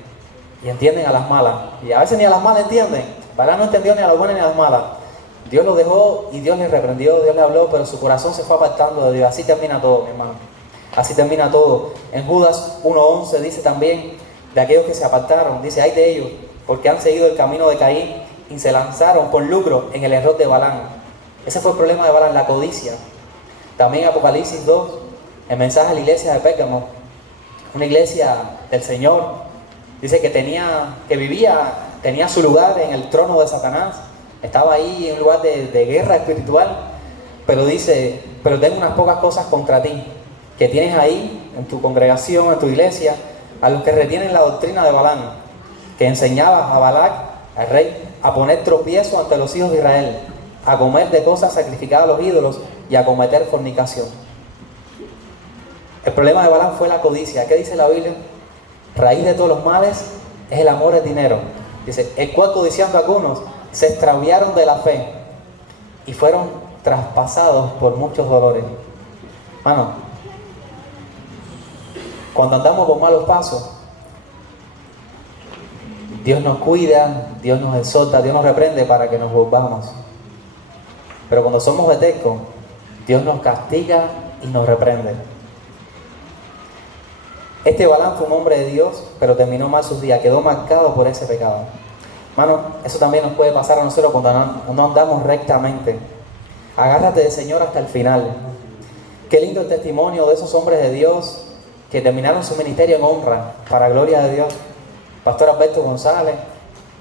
y entienden a las malas. Y a veces ni a las malas entienden. Balaam no entendió ni a las buenas ni a las malas. Dios lo dejó y Dios le reprendió, Dios le habló, pero su corazón se fue apartando de Dios. Así termina todo, mi hermano. Así termina todo. En Judas 1:11 dice también de aquellos que se apartaron, dice, ay de ellos, porque han seguido el camino de Caín y se lanzaron por lucro en el error de Balaam. Ese fue el problema de Balaam, la codicia. También Apocalipsis 2, el mensaje a la iglesia de Pérgamo, una iglesia del Señor, dice que tenía su lugar en el trono de Satanás, estaba ahí en un lugar de guerra espiritual, pero dice, pero tengo unas pocas cosas contra ti, que tienes ahí en tu congregación, en tu iglesia, a los que retienen la doctrina de Balaam, que enseñaba a Balac, al rey, a poner tropiezo ante los hijos de Israel, a comer de cosas sacrificadas a los ídolos y a cometer fornicación. El problema de Balaam fue la codicia. ¿Qué dice la Biblia? Raíz de todos los males es el amor al dinero. Dice, el cual codiciando a algunos se extraviaron de la fe y fueron traspasados por muchos dolores. Mano, cuando andamos por malos pasos, Dios nos cuida, Dios nos exhorta, Dios nos reprende para que nos volvamos. Pero cuando somos de tercos, Dios nos castiga y nos reprende. Este Balaam fue un hombre de Dios, pero terminó mal sus días, quedó marcado por ese pecado. Hermano, eso también nos puede pasar a nosotros cuando no andamos rectamente. Agárrate del Señor hasta el final. Qué lindo el testimonio de esos hombres de Dios que terminaron su ministerio en honra, para gloria de Dios. Pastor Alberto González,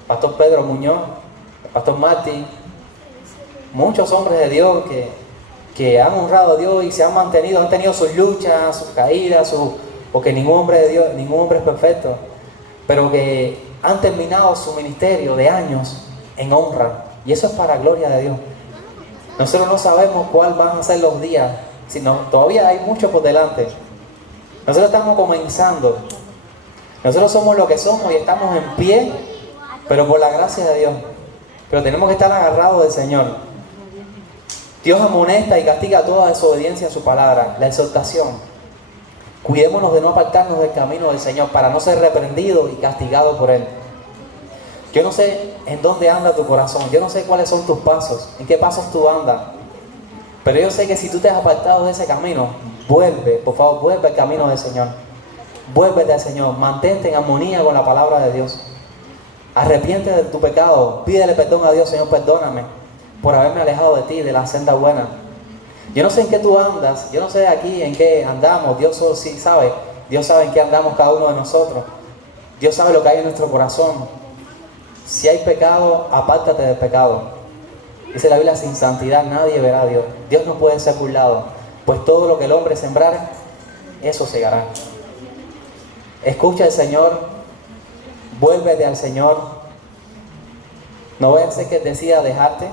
Pastor Pedro Muñoz, Pastor Martín, muchos hombres de Dios que han honrado a Dios y se han mantenido, han tenido sus luchas, sus caídas, porque ningún hombre de Dios, ningún hombre es perfecto, pero que han terminado su ministerio de años en honra, y eso es para gloria de Dios. Nosotros no sabemos cuál van a ser los días, sino todavía hay mucho por delante. Nosotros estamos comenzando. Nosotros somos lo que somos y estamos en pie, pero por la gracia de Dios. Pero tenemos que estar agarrados del Señor. Dios amonesta y castiga toda desobediencia a su palabra, la exhortación. Cuidémonos de no apartarnos del camino del Señor para no ser reprendidos y castigados por Él. Yo no sé en dónde anda tu corazón, yo no sé cuáles son tus pasos, en qué pasos tú andas. Pero yo sé que si tú te has apartado de ese camino, vuelve, por favor, vuelve al camino del Señor. Vuélvete al Señor, mantente en armonía con la palabra de Dios. Arrepiente de tu pecado, pídele perdón a Dios, Señor, perdóname por haberme alejado de ti, de la senda buena. Yo no sé en qué tú andas, yo no sé aquí en qué andamos, Dios solo sí sabe. Dios sabe en qué andamos cada uno de nosotros. Dios sabe lo que hay en nuestro corazón. Si hay pecado, apártate del pecado. Dice la Biblia, sin santidad nadie verá a Dios. Dios no puede ser burlado, pues todo lo que el hombre sembrar, eso segará. Escucha al Señor, vuélvete al Señor. No vaya a ser que Él decida dejarte.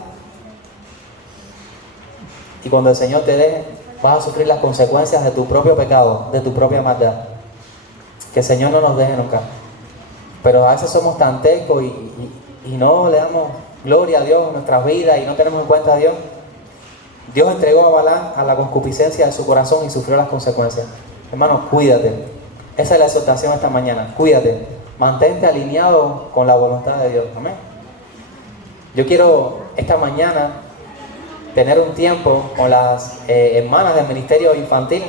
Y cuando el Señor te deje, vas a sufrir las consecuencias de tu propio pecado, de tu propia maldad. Que el Señor no nos deje nunca. Pero a veces somos tan tercos y no le damos gloria a Dios en nuestras vidas y no tenemos en cuenta a Dios. Dios entregó a Balaam a la concupiscencia de su corazón y sufrió las consecuencias. Hermano, cuídate. Esa es la exhortación esta mañana. Cuídate. Mantente alineado con la voluntad de Dios. Amén. Yo quiero esta mañana tener un tiempo con las hermanas del ministerio infantil.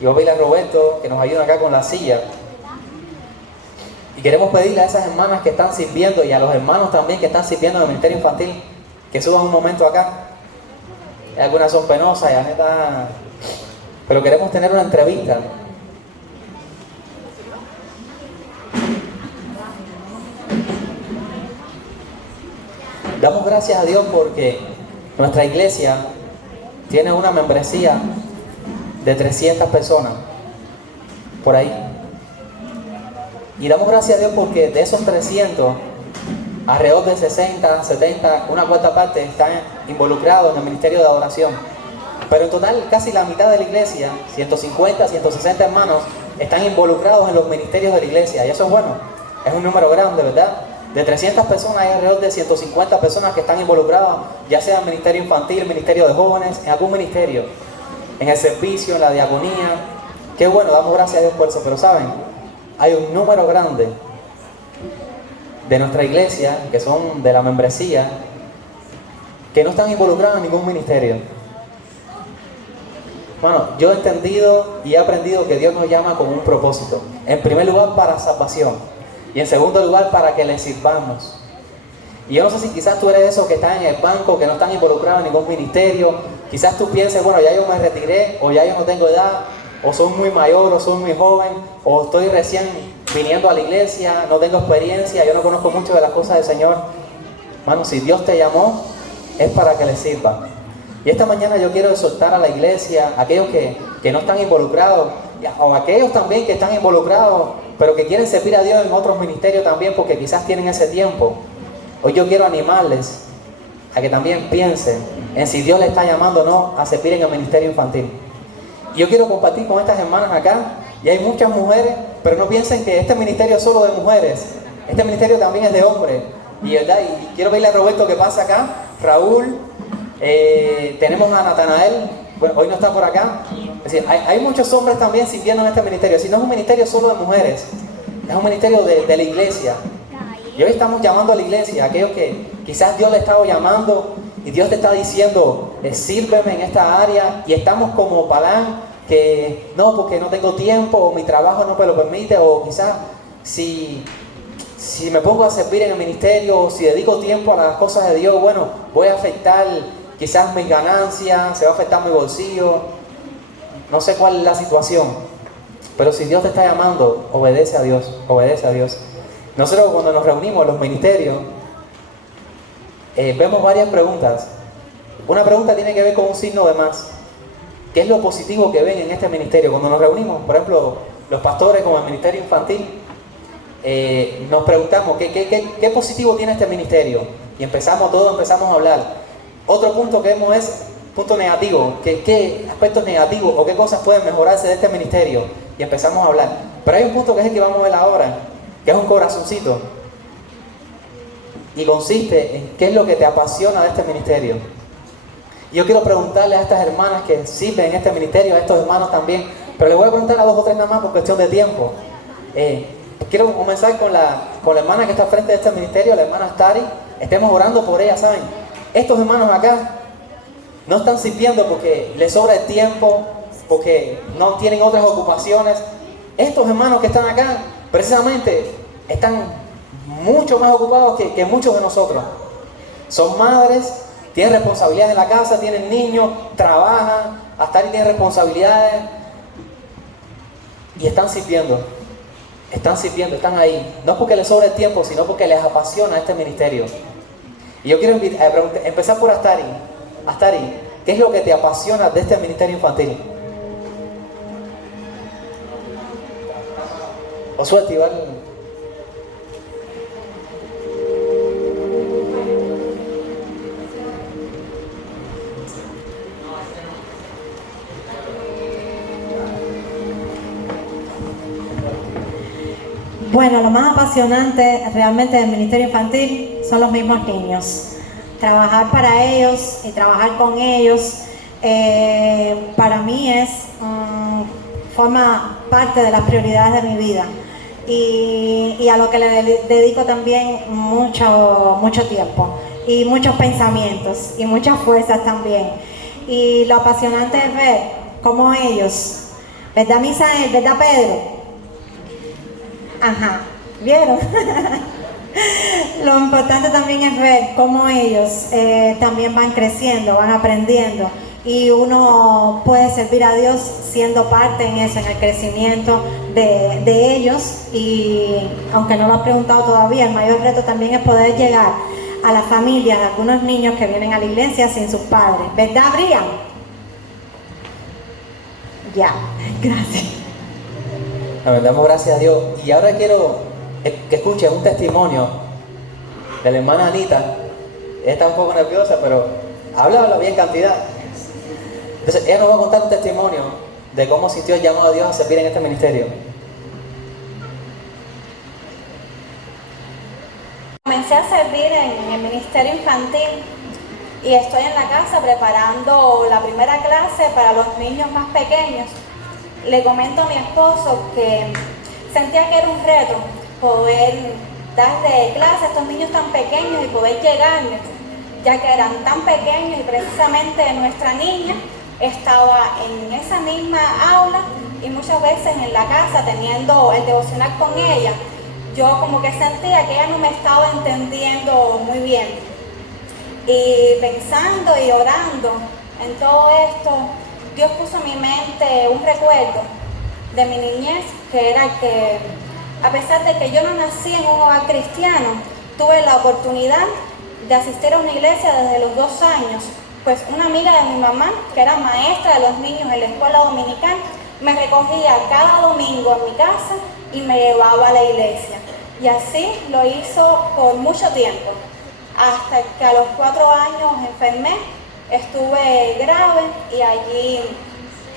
Y voy a pedirle a Roberto que nos ayude acá con la silla. Y queremos pedirle a esas hermanas que están sirviendo y a los hermanos también que están sirviendo en el ministerio infantil que suban un momento acá. Algunas son penosas y la neta, pero queremos tener una entrevista. Damos gracias a Dios porque nuestra iglesia tiene una membresía de 300 personas, por ahí. Y damos gracias a Dios porque de esos 300, alrededor de 60, 70, una cuarta parte están involucrados en el ministerio de adoración. Pero en total, casi la mitad de la iglesia, 150, 160 hermanos, están involucrados en los ministerios de la iglesia. Y eso es bueno, es un número grande, ¿verdad? De 300 personas hay alrededor de 150 personas que están involucradas, ya sea en ministerio infantil, ministerio de jóvenes, en algún ministerio, en el servicio, en la diaconía. Qué bueno, damos gracias a Dios por eso. Pero saben, hay un número grande de nuestra iglesia, que son de la membresía, que no están involucrados en ningún ministerio. Bueno, yo he entendido y he aprendido que Dios nos llama con un propósito. En primer lugar, para salvación. Y en segundo lugar, para que le sirvamos. Y yo no sé si quizás tú eres de esos que están en el banco, que no están involucrados en ningún ministerio. Quizás tú pienses, bueno, ya yo me retiré, o ya yo no tengo edad, o soy muy mayor, o soy muy joven, o estoy recién viniendo a la iglesia, no tengo experiencia, yo no conozco mucho de las cosas del Señor. Hermano, si Dios te llamó, es para que le sirva. Y esta mañana yo quiero exhortar a la iglesia, a aquellos que no están involucrados, o aquellos también que están involucrados, pero que quieren servir a Dios en otros ministerios también, porque quizás tienen ese tiempo. Hoy yo quiero animarles a que también piensen en si Dios les está llamando o no a servir en el ministerio infantil. Y yo quiero compartir con estas hermanas acá, y hay muchas mujeres, pero no piensen que este ministerio es solo de mujeres, este ministerio también es de hombres. Y, ¿verdad? Y quiero verle a Roberto que pasa acá, Raúl, tenemos a Natanael, bueno, hoy no está por acá. Es decir, hay muchos hombres también sirviendo en este ministerio. Si no es un ministerio solo de mujeres, es un ministerio de la iglesia. Y hoy estamos llamando a la iglesia, a aquellos que quizás Dios le estaba llamando y Dios te está diciendo, sírveme en esta área, y estamos como Balán, que no, porque no tengo tiempo, o mi trabajo no me lo permite, o quizás si me pongo a servir en el ministerio, o si dedico tiempo a las cosas de Dios, bueno, voy a afectar quizás mis ganancias, se va a afectar mi bolsillo, no sé cuál es la situación. Pero si Dios te está llamando, obedece a Dios, obedece a Dios. Nosotros cuando nos reunimos en los ministerios, vemos varias preguntas. Una pregunta tiene que ver con un signo de más. ¿Qué es lo positivo que ven en este ministerio? Cuando nos reunimos, por ejemplo, los pastores con el ministerio infantil, nos preguntamos ¿qué positivo tiene este ministerio? Y empezamos a hablar. Otro punto que vemos es punto negativo, qué aspectos negativos o qué cosas pueden mejorarse de este ministerio, y empezamos a hablar. Pero hay un punto que es el que vamos a ver ahora, que es un corazoncito, y consiste en qué es lo que te apasiona de este ministerio. Y yo quiero preguntarle a estas hermanas que sirven en este ministerio, a estos hermanos también, pero les voy a preguntar a 2 o 3 nada más por cuestión de tiempo. Quiero comenzar con la hermana que está al frente de este ministerio, la hermana Stari. Estemos orando por ella, ¿saben? Estos hermanos acá no están sirviendo porque les sobra el tiempo, porque no tienen otras ocupaciones. Estos hermanos que están acá, precisamente, están mucho más ocupados que muchos de nosotros. Son madres, tienen responsabilidades en la casa, tienen niños, trabajan, hasta ahí tienen responsabilidades y están sirviendo. Están ahí. No porque les sobra el tiempo, sino porque les apasiona este ministerio. Y yo quiero empezar por Astari. Astari, ¿qué es lo que te apasiona de este ministerio infantil? Josué, igual. Bueno, lo más apasionante realmente del ministerio infantil son los mismos niños. Trabajar para ellos y trabajar con ellos, para mí forma parte de las prioridades de mi vida. Y a lo que le dedico también mucho tiempo, y muchos pensamientos, y muchas fuerzas también. Y lo apasionante es ver cómo ellos, ¿verdad, Misael? ¿Verdad, Pedro? Ajá, ¿vieron? Lo importante también es ver cómo ellos también van creciendo, van aprendiendo, y uno puede servir a Dios siendo parte en eso, en el crecimiento de ellos. Y aunque no lo has preguntado todavía, el mayor reto también es poder llegar a las familias de algunos niños que vienen a la iglesia sin sus padres. ¿Verdad, Brian? Ya, gracias. Damos gracias a Dios. Y ahora quiero que escuchen un testimonio de la hermana Anita. Ella está un poco nerviosa, pero háblalo bien cantidad. Entonces, ella nos va a contar un testimonio de cómo sintió el llamado a Dios a servir en este ministerio. Comencé a servir en el ministerio infantil y estoy en la casa preparando la primera clase para los niños más pequeños. Le comento a mi esposo que sentía que era un reto poder darle clase a estos niños tan pequeños y poder llegarles, ya que eran tan pequeños y precisamente nuestra niña estaba en esa misma aula y muchas veces en la casa teniendo el devocional con ella, yo como que sentía que ella no me estaba entendiendo muy bien. Y pensando y orando en todo esto, Dios puso en mi mente un recuerdo de mi niñez, que era que a pesar de que yo no nací en un hogar cristiano, tuve la oportunidad de asistir a una iglesia desde los 2 años, pues una amiga de mi mamá, que era maestra de los niños en la escuela dominical, me recogía cada domingo en mi casa y me llevaba a la iglesia. Y así lo hizo por mucho tiempo, hasta que a los 4 años enfermé, estuve grave y allí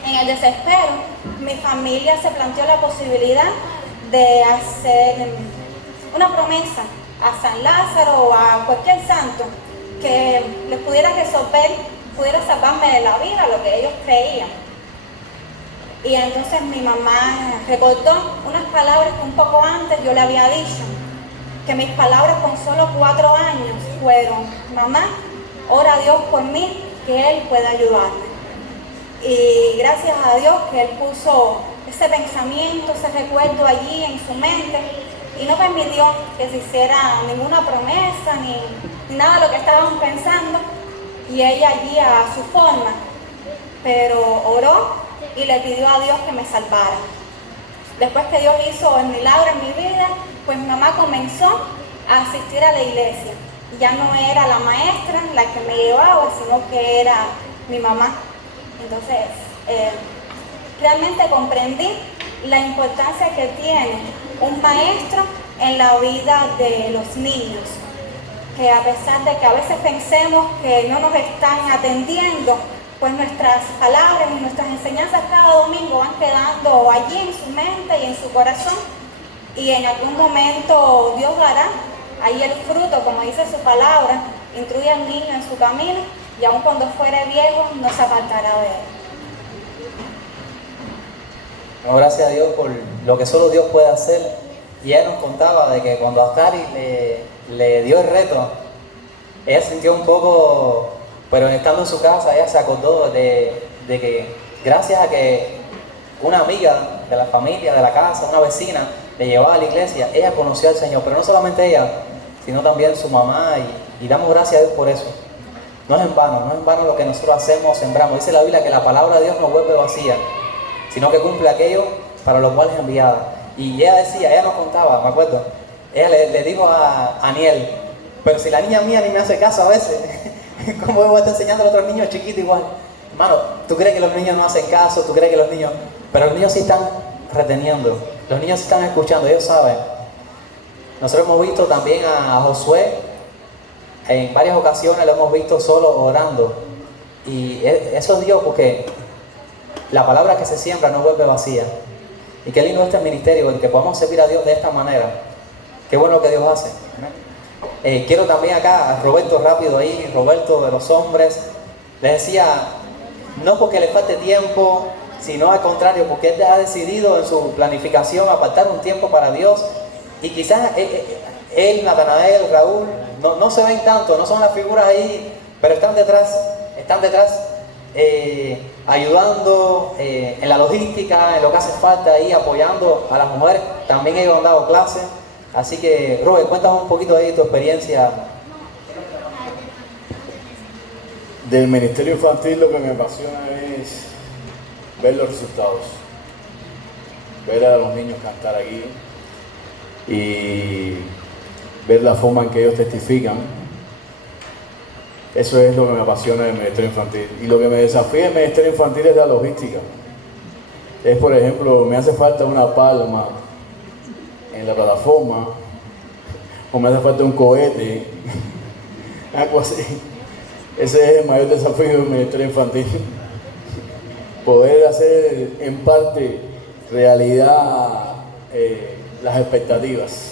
en el desespero mi familia se planteó la posibilidad de hacer una promesa a San Lázaro o a cualquier santo que les pudiera resolver, pudiera salvarme de la vida, lo que ellos creían. Y entonces mi mamá recordó unas palabras que un poco antes yo le había dicho, que mis palabras con solo 4 años fueron: mamá, ora a Dios por mí, que Él pueda ayudarme. Y gracias a Dios que Él puso ese pensamiento, ese recuerdo allí en su mente y no permitió que se hiciera ninguna promesa ni nada de lo que estábamos pensando, y ella allí a su forma, pero oró y le pidió a Dios que me salvara. Después que Dios hizo el milagro en mi vida, pues mi mamá comenzó a asistir a la iglesia. Ya no era la maestra la que me llevaba, sino que era mi mamá. Entonces, realmente comprendí la importancia que tiene un maestro en la vida de los niños, que a pesar de que a veces pensemos que no nos están atendiendo, pues nuestras palabras y nuestras enseñanzas cada domingo van quedando allí en su mente y en su corazón, y en algún momento Dios dará ahí el fruto, como dice su palabra: instruye al niño en su camino y aun cuando fuere viejo no se apartará de él. No, gracias a Dios por lo que solo Dios puede hacer. Y ella nos contaba de que cuando Astari le dio el reto, ella sintió un poco, pero estando en su casa, ella se acordó de que gracias a que una amiga de la familia, de la casa, una vecina, le llevaba a la iglesia, ella conoció al Señor. Pero no solamente ella, sino también su mamá, y damos gracias a Dios por eso. No es en vano lo que nosotros hacemos, sembramos. Dice la Biblia que la palabra de Dios no vuelve vacía, sino que cumple aquello para lo cual es enviada. Y ella decía, ella nos contaba, me acuerdo, ella le dijo a Aniel: pero si la niña mía ni me hace caso a veces, ¿cómo voy a estar enseñando a otros niños chiquitos igual? Hermano, ¿tú crees que los niños no hacen caso? ¿Tú crees que los niños...? Pero los niños sí están reteniendo, los niños sí están escuchando, ellos saben. Nosotros hemos visto también a Josué, en varias ocasiones lo hemos visto solo orando. Y eso es Dios, porque la palabra que se siembra no vuelve vacía. Y qué lindo este ministerio, el que podamos servir a Dios de esta manera. Qué bueno lo que Dios hace. Quiero también acá a Roberto rápido ahí, Roberto de los hombres. Les decía, no porque le falte tiempo, sino al contrario, porque él ha decidido en su planificación apartar un tiempo para Dios. Y quizás él, Natanael, Raúl, no se ven tanto, no son las figuras ahí, pero están detrás, ayudando en la logística, en lo que hace falta ahí, apoyando a las mujeres. También ellos han dado clases. Así que, Robert, cuéntanos un poquito de tu experiencia. Del ministerio infantil lo que me apasiona es ver los resultados, ver a los niños cantar aquí y ver la forma en que ellos testifican. Eso es lo que me apasiona del ministerio infantil. Y lo que me desafía el ministerio infantil es la logística. Es, por ejemplo, me hace falta una palma en la plataforma, o me hace falta un cohete, algo así. Ese es el mayor desafío del ministerio infantil. poder hacer en parte realidad las expectativas.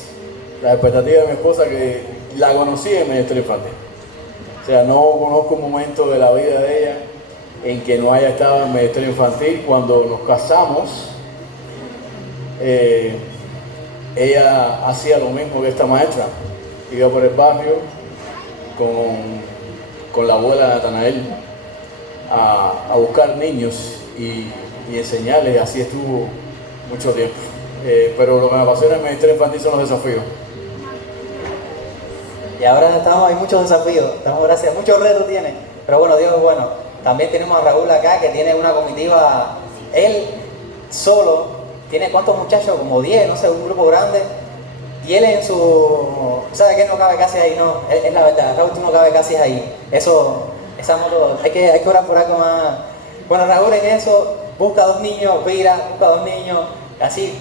Las expectativas de mi esposa, que la conocí en Ministerio Infantil. O sea, no conozco un momento de la vida de ella en que no haya estado en Ministerio Infantil. Cuando nos casamos, ella hacía lo mismo que esta maestra. Iba por el barrio con la abuela de Natanael a buscar niños y enseñarles. Así estuvo mucho tiempo. Pero lo que me apasiona en el Ministerio Infantil son los desafíos. Y ahora hay muchos desafíos, gracias, muchos retos tiene. Pero bueno, Dios es bueno. También tenemos a Raúl acá, que tiene una comitiva, él solo, tiene ¿cuántos muchachos? Como 10, no sé, un grupo grande. Y él en su... ¿Sabe qué? No cabe casi ahí, no, es la verdad, Raúl no cabe casi ahí. Esa moto, hay que orar por algo más. Bueno, Raúl en eso busca 2 niños, busca 2 niños, así.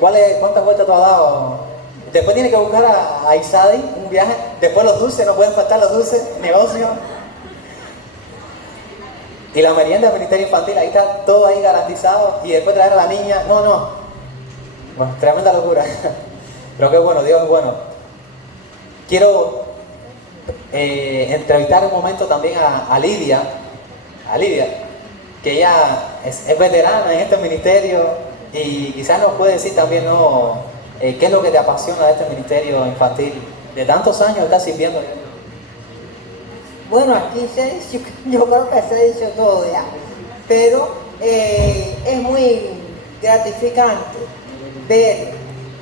¿Cuántas vueltas tú has dado? Después tiene que buscar a Isadi, un viaje. Después los dulces, no pueden faltar los dulces, negocio. Y la merienda del Ministerio Infantil, ahí está todo ahí garantizado. Y después traer a la niña, no. Bueno, tremenda locura. Pero qué bueno, Dios es bueno. Quiero entrevistar un momento también a Lidia, que ella es veterana en este ministerio y quizás nos puede decir también, ¿no? ¿Qué es lo que te apasiona de este ministerio infantil? De tantos años estás sirviendo. Bueno, aquí yo creo que se ha dicho todo ya, pero es muy gratificante ver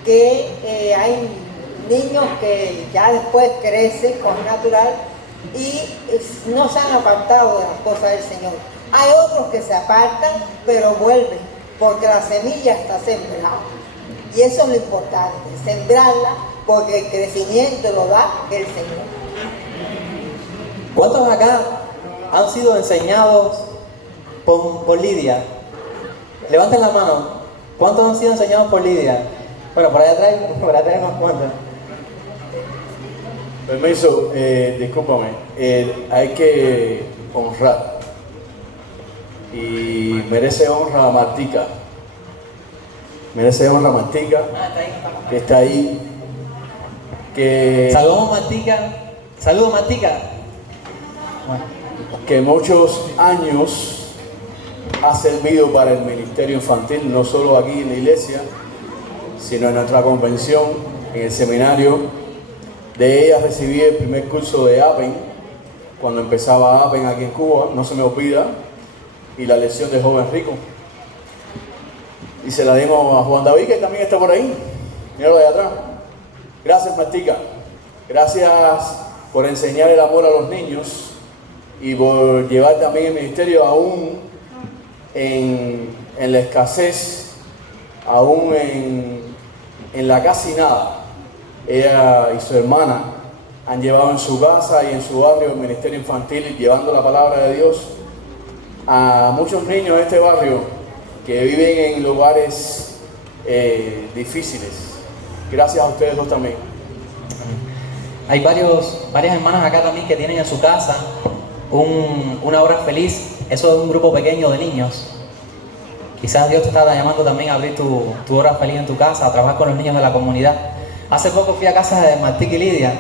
que hay niños que ya después crecen con natural y no se han apartado de las cosas del Señor. Hay otros que se apartan, pero vuelven, porque la semilla está sembrada. Y eso es lo importante, sembrarla, porque el crecimiento lo da el Señor. ¿Cuántos acá han sido enseñados por Lidia? Levanten la mano. ¿Cuántos han sido enseñados por Lidia? Bueno, por allá atrás hay unos cuantos. Permiso, discúlpame, hay que honrar. Y merece honra a Martica. Merece honra a Martica, que está ahí. Saludos Martica. Saludos Martica. Bueno. Que muchos años ha servido para el ministerio infantil, no solo aquí en la iglesia, sino en nuestra convención, en el seminario. De ella recibí el primer curso de APEN, cuando empezaba APEN aquí en Cuba, no se me olvida, y la lección de Joven Rico. Y se la dimos a Juan David, que también está por ahí. Míralo de atrás. Gracias, Martica. Gracias por enseñar el amor a los niños y por llevar también el ministerio aún en la escasez, aún en la casi nada. Ella y su hermana han llevado en su casa y en su barrio el ministerio infantil, llevando la palabra de Dios a muchos niños de este barrio que viven en lugares difíciles. Gracias a ustedes dos también. Hay varias hermanas acá también que tienen en su casa una hora feliz. Eso es un grupo pequeño de niños. Quizás Dios te está llamando también a abrir tu hora feliz en tu casa, a trabajar con los niños de la comunidad. Hace poco fui a casa de Martica y Lidia.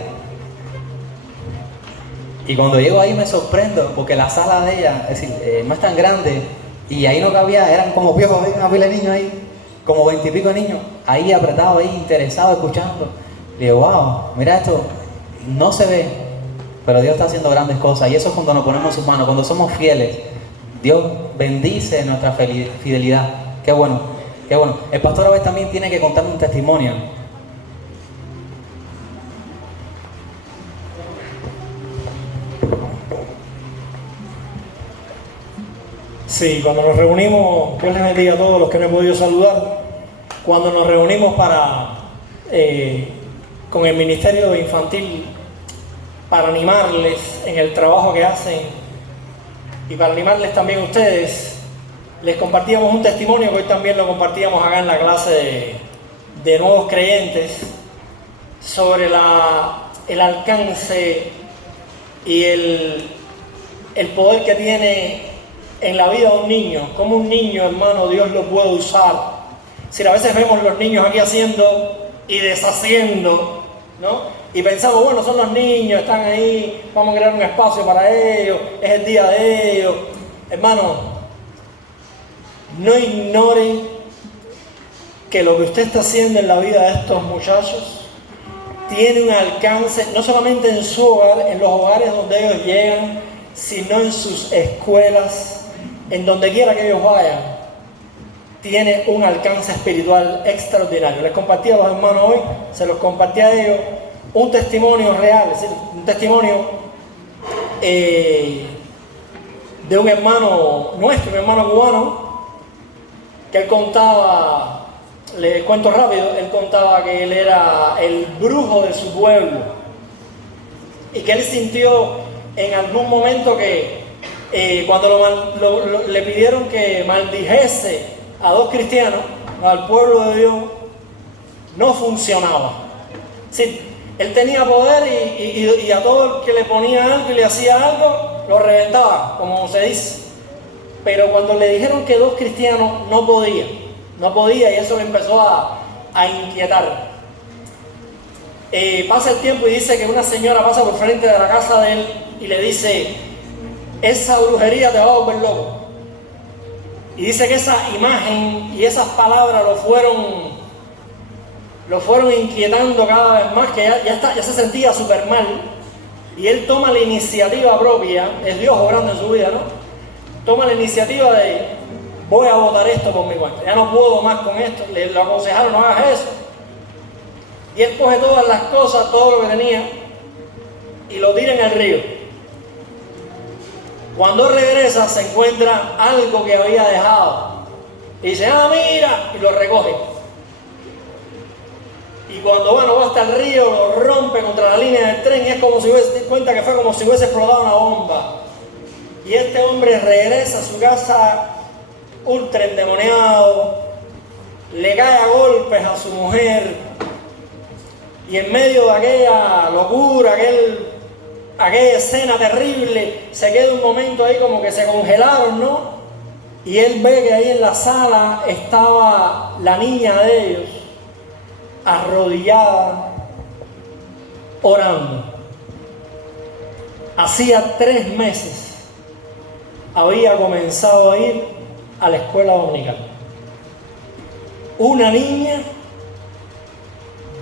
Y cuando llego ahí me sorprendo porque la sala de ella, es decir, no es tan grande y ahí no cabía, eran como viejos, una pila de niños ahí, como 20 y pico niños, ahí apretados, ahí interesados, escuchando. Y digo, wow, mira esto, no se ve, pero Dios está haciendo grandes cosas y eso es cuando nos ponemos en sus manos, cuando somos fieles. Dios bendice nuestra fidelidad. Qué bueno, qué bueno. El pastor a veces también tiene que contarme un testimonio. Sí, cuando nos reunimos, Dios les bendiga a todos los que no he podido saludar. Cuando nos reunimos con el Ministerio Infantil para animarles en el trabajo que hacen y para animarles también a ustedes, les compartíamos un testimonio que hoy también lo compartíamos acá en la clase de nuevos creyentes sobre el alcance y el poder que tiene en la vida de un niño, como un niño, hermano, Dios lo puede usar. Si a veces vemos los niños aquí haciendo y deshaciendo, ¿no? Y pensamos, bueno, son los niños, están ahí, vamos a crear un espacio para ellos, es el día de ellos. Hermano, no ignore que lo que usted está haciendo en la vida de estos muchachos tiene un alcance, no solamente en su hogar, en los hogares donde ellos llegan, sino en sus escuelas, en donde quiera que ellos vayan. Tiene un alcance espiritual extraordinario. Les compartí a los hermanos hoy, se los compartí a ellos, un testimonio real, es decir, un testimonio de un hermano nuestro, un hermano cubano, que él contaba, les cuento rápido, él contaba que él era el brujo de su pueblo y que él sintió en algún momento que cuando le pidieron que maldijese a dos cristianos, al pueblo de Dios, no funcionaba. Sí, él tenía poder y a todo el que le ponía algo y le hacía algo, lo reventaba, como se dice. Pero cuando le dijeron que dos cristianos, no podía y eso le empezó a inquietar. Pasa el tiempo y dice que una señora pasa por frente de la casa de él y le dice: esa brujería te va a volver loco. Y dice que esa imagen y esas palabras lo fueron inquietando cada vez más, que ya se sentía súper mal. Y él toma la iniciativa propia, es Dios obrando en su vida, ¿no? Toma la iniciativa de: voy a botar esto por mi cuenta, ya no puedo más con esto. Le aconsejaron: no hagas eso. Y él coge todas las cosas, todo lo que tenía, y lo tira en el río. Cuando regresa se encuentra algo que había dejado. Y dice: ah, mira, y lo recoge. Y cuando va hasta el río, lo rompe contra la línea del tren, y es como si hubiese, cuenta que fue como si hubiese explotado una bomba. Y este hombre regresa a su casa ultra endemoniado, le cae a golpes a su mujer, y en medio de aquella locura, aquella escena terrible, se queda un momento ahí como que se congelaron, ¿no? Y él ve que ahí en la sala estaba la niña de ellos, arrodillada, orando. Hacía 3 meses había comenzado a ir a la escuela dominical. Una niña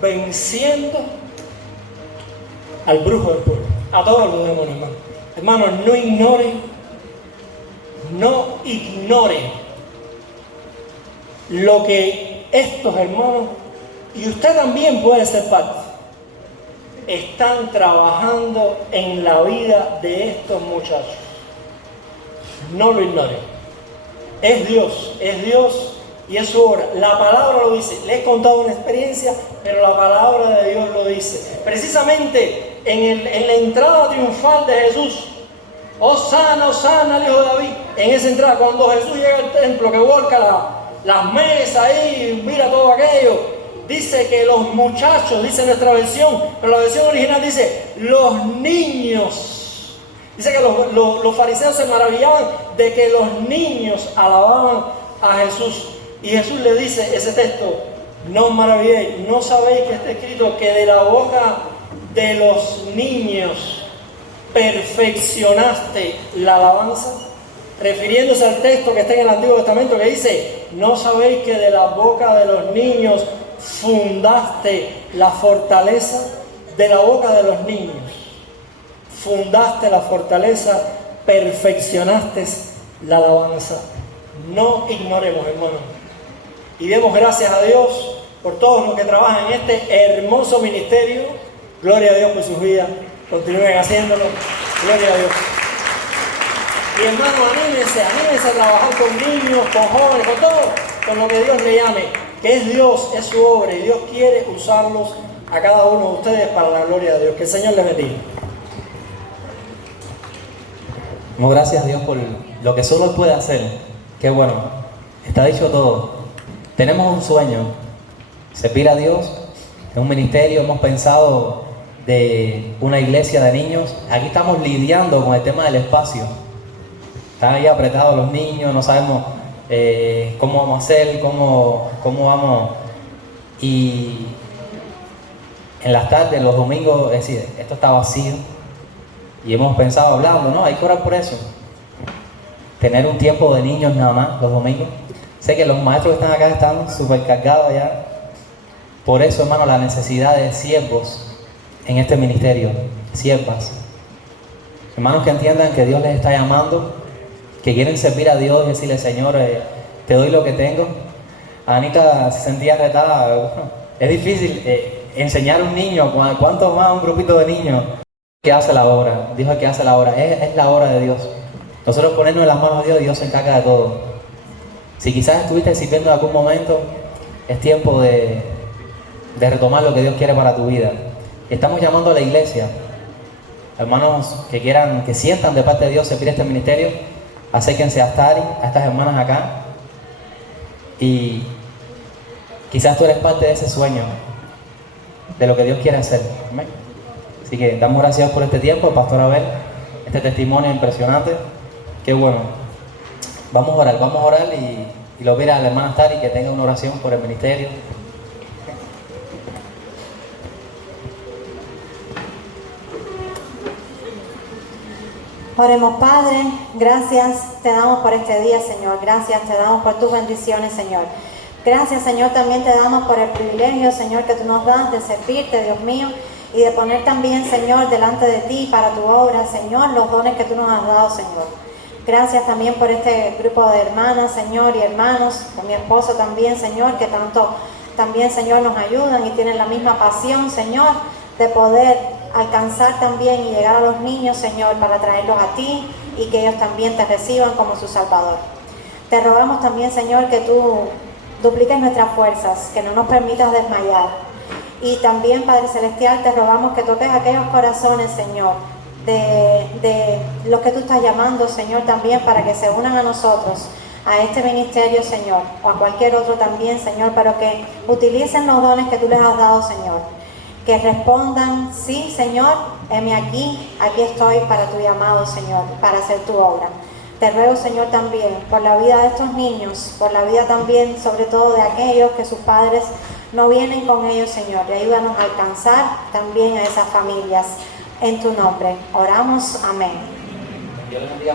venciendo al brujo del pueblo, a todos los demonios, hermano. Hermanos, no ignore lo que estos hermanos, y usted también puede ser parte, están trabajando en la vida de estos muchachos. No lo ignore. Es Dios y es su obra. La palabra lo dice. Le he contado una experiencia, pero la palabra de Dios lo dice. Precisamente en la entrada triunfal de Jesús, Hosana, Hosana, el hijo de David, en esa entrada, cuando Jesús llega al templo, que volca las mesas ahí, mira todo aquello, dice que los muchachos, dice nuestra versión, pero la versión original dice los niños. Dice que los fariseos se maravillaban de que los niños alababan a Jesús. Y Jesús le dice ese texto: no os maravilléis, no sabéis que está escrito que de la boca de los niños perfeccionaste la alabanza, refiriéndose al texto que está en el Antiguo Testamento que dice: no sabéis que de la boca de los niños fundaste la fortaleza. De la boca de los niños fundaste la fortaleza, perfeccionaste la alabanza. No ignoremos, hermanos, y demos gracias a Dios por todos los que trabajan en este hermoso ministerio. Gloria a Dios por sus vidas, continúen haciéndolo. Gloria a Dios. Y hermanos, anímense a trabajar con niños, con jóvenes, con todo, con lo que Dios le llame, que es Dios, es su obra, y Dios quiere usarlos a cada uno de ustedes para la gloria de Dios. Que el Señor les bendiga. Gracias a Dios por lo que solo puede hacer. Qué bueno, está dicho todo. Tenemos un sueño, servir a Dios en un ministerio. Hemos pensado de una iglesia de niños. Aquí estamos lidiando con el tema del espacio. Están ahí apretados los niños, no sabemos cómo vamos a hacer, cómo vamos. Y en las tardes, los domingos, es decir, esto está vacío. Y hemos pensado hablando, ¿no? Hay que orar por eso. Tener un tiempo de niños nada más, los domingos. Sé que los maestros que están acá están súper cargados ya. Por eso, hermano, la necesidad de siervos en este ministerio, siervas. Hermanos que entiendan que Dios les está llamando, que quieren servir a Dios y decirle, Señor, te doy lo que tengo. Anita se sentía retada. Bueno, es difícil enseñar a un niño, cuánto más un grupito de niños que hace la obra. Dios es el que hace la obra, es la obra de Dios. Nosotros ponernos en las manos de Dios, Dios se encarga de todo. Si quizás estuviste sirviendo en algún momento, es tiempo de retomar lo que Dios quiere para tu vida. Estamos llamando a la iglesia, hermanos que quieran, que sientan de parte de Dios servir este ministerio, acérquense a Astari, a estas hermanas acá, y quizás tú eres parte de ese sueño, de lo que Dios quiere hacer. Amén. Así que damos gracias por este tiempo, Pastor Abel, este testimonio impresionante. Qué bueno. Vamos a orar y lo verá a la hermana Astari que tenga una oración por el ministerio. Oremos, Padre, gracias te damos por este día, Señor. Gracias te damos por tus bendiciones, Señor. Gracias, Señor, también te damos por el privilegio, Señor, que tú nos das de servirte, Dios mío, y de poner también, Señor, delante de ti para tu obra, Señor, los dones que tú nos has dado, Señor. Gracias también por este grupo de hermanas, Señor, y hermanos, por mi esposo también, Señor, que tanto también, Señor, nos ayudan y tienen la misma pasión, Señor, de poder alcanzar también y llegar a los niños, Señor, para traerlos a ti y que ellos también te reciban como su Salvador. Te rogamos también, Señor, que tú dupliques nuestras fuerzas, que no nos permitas desmayar. Y también, Padre Celestial, te rogamos que toques aquellos corazones, Señor, de los que tú estás llamando, Señor, también para que se unan a nosotros, a este ministerio, Señor, o a cualquier otro también, Señor, pero que utilicen los dones que tú les has dado, Señor. Que respondan, sí, Señor, heme aquí estoy para tu llamado, Señor, para hacer tu obra. Te ruego, Señor, también por la vida de estos niños, por la vida también, sobre todo de aquellos que sus padres no vienen con ellos, Señor, y ayúdanos a alcanzar también a esas familias. En tu nombre, oramos, amén. Dios les bendiga.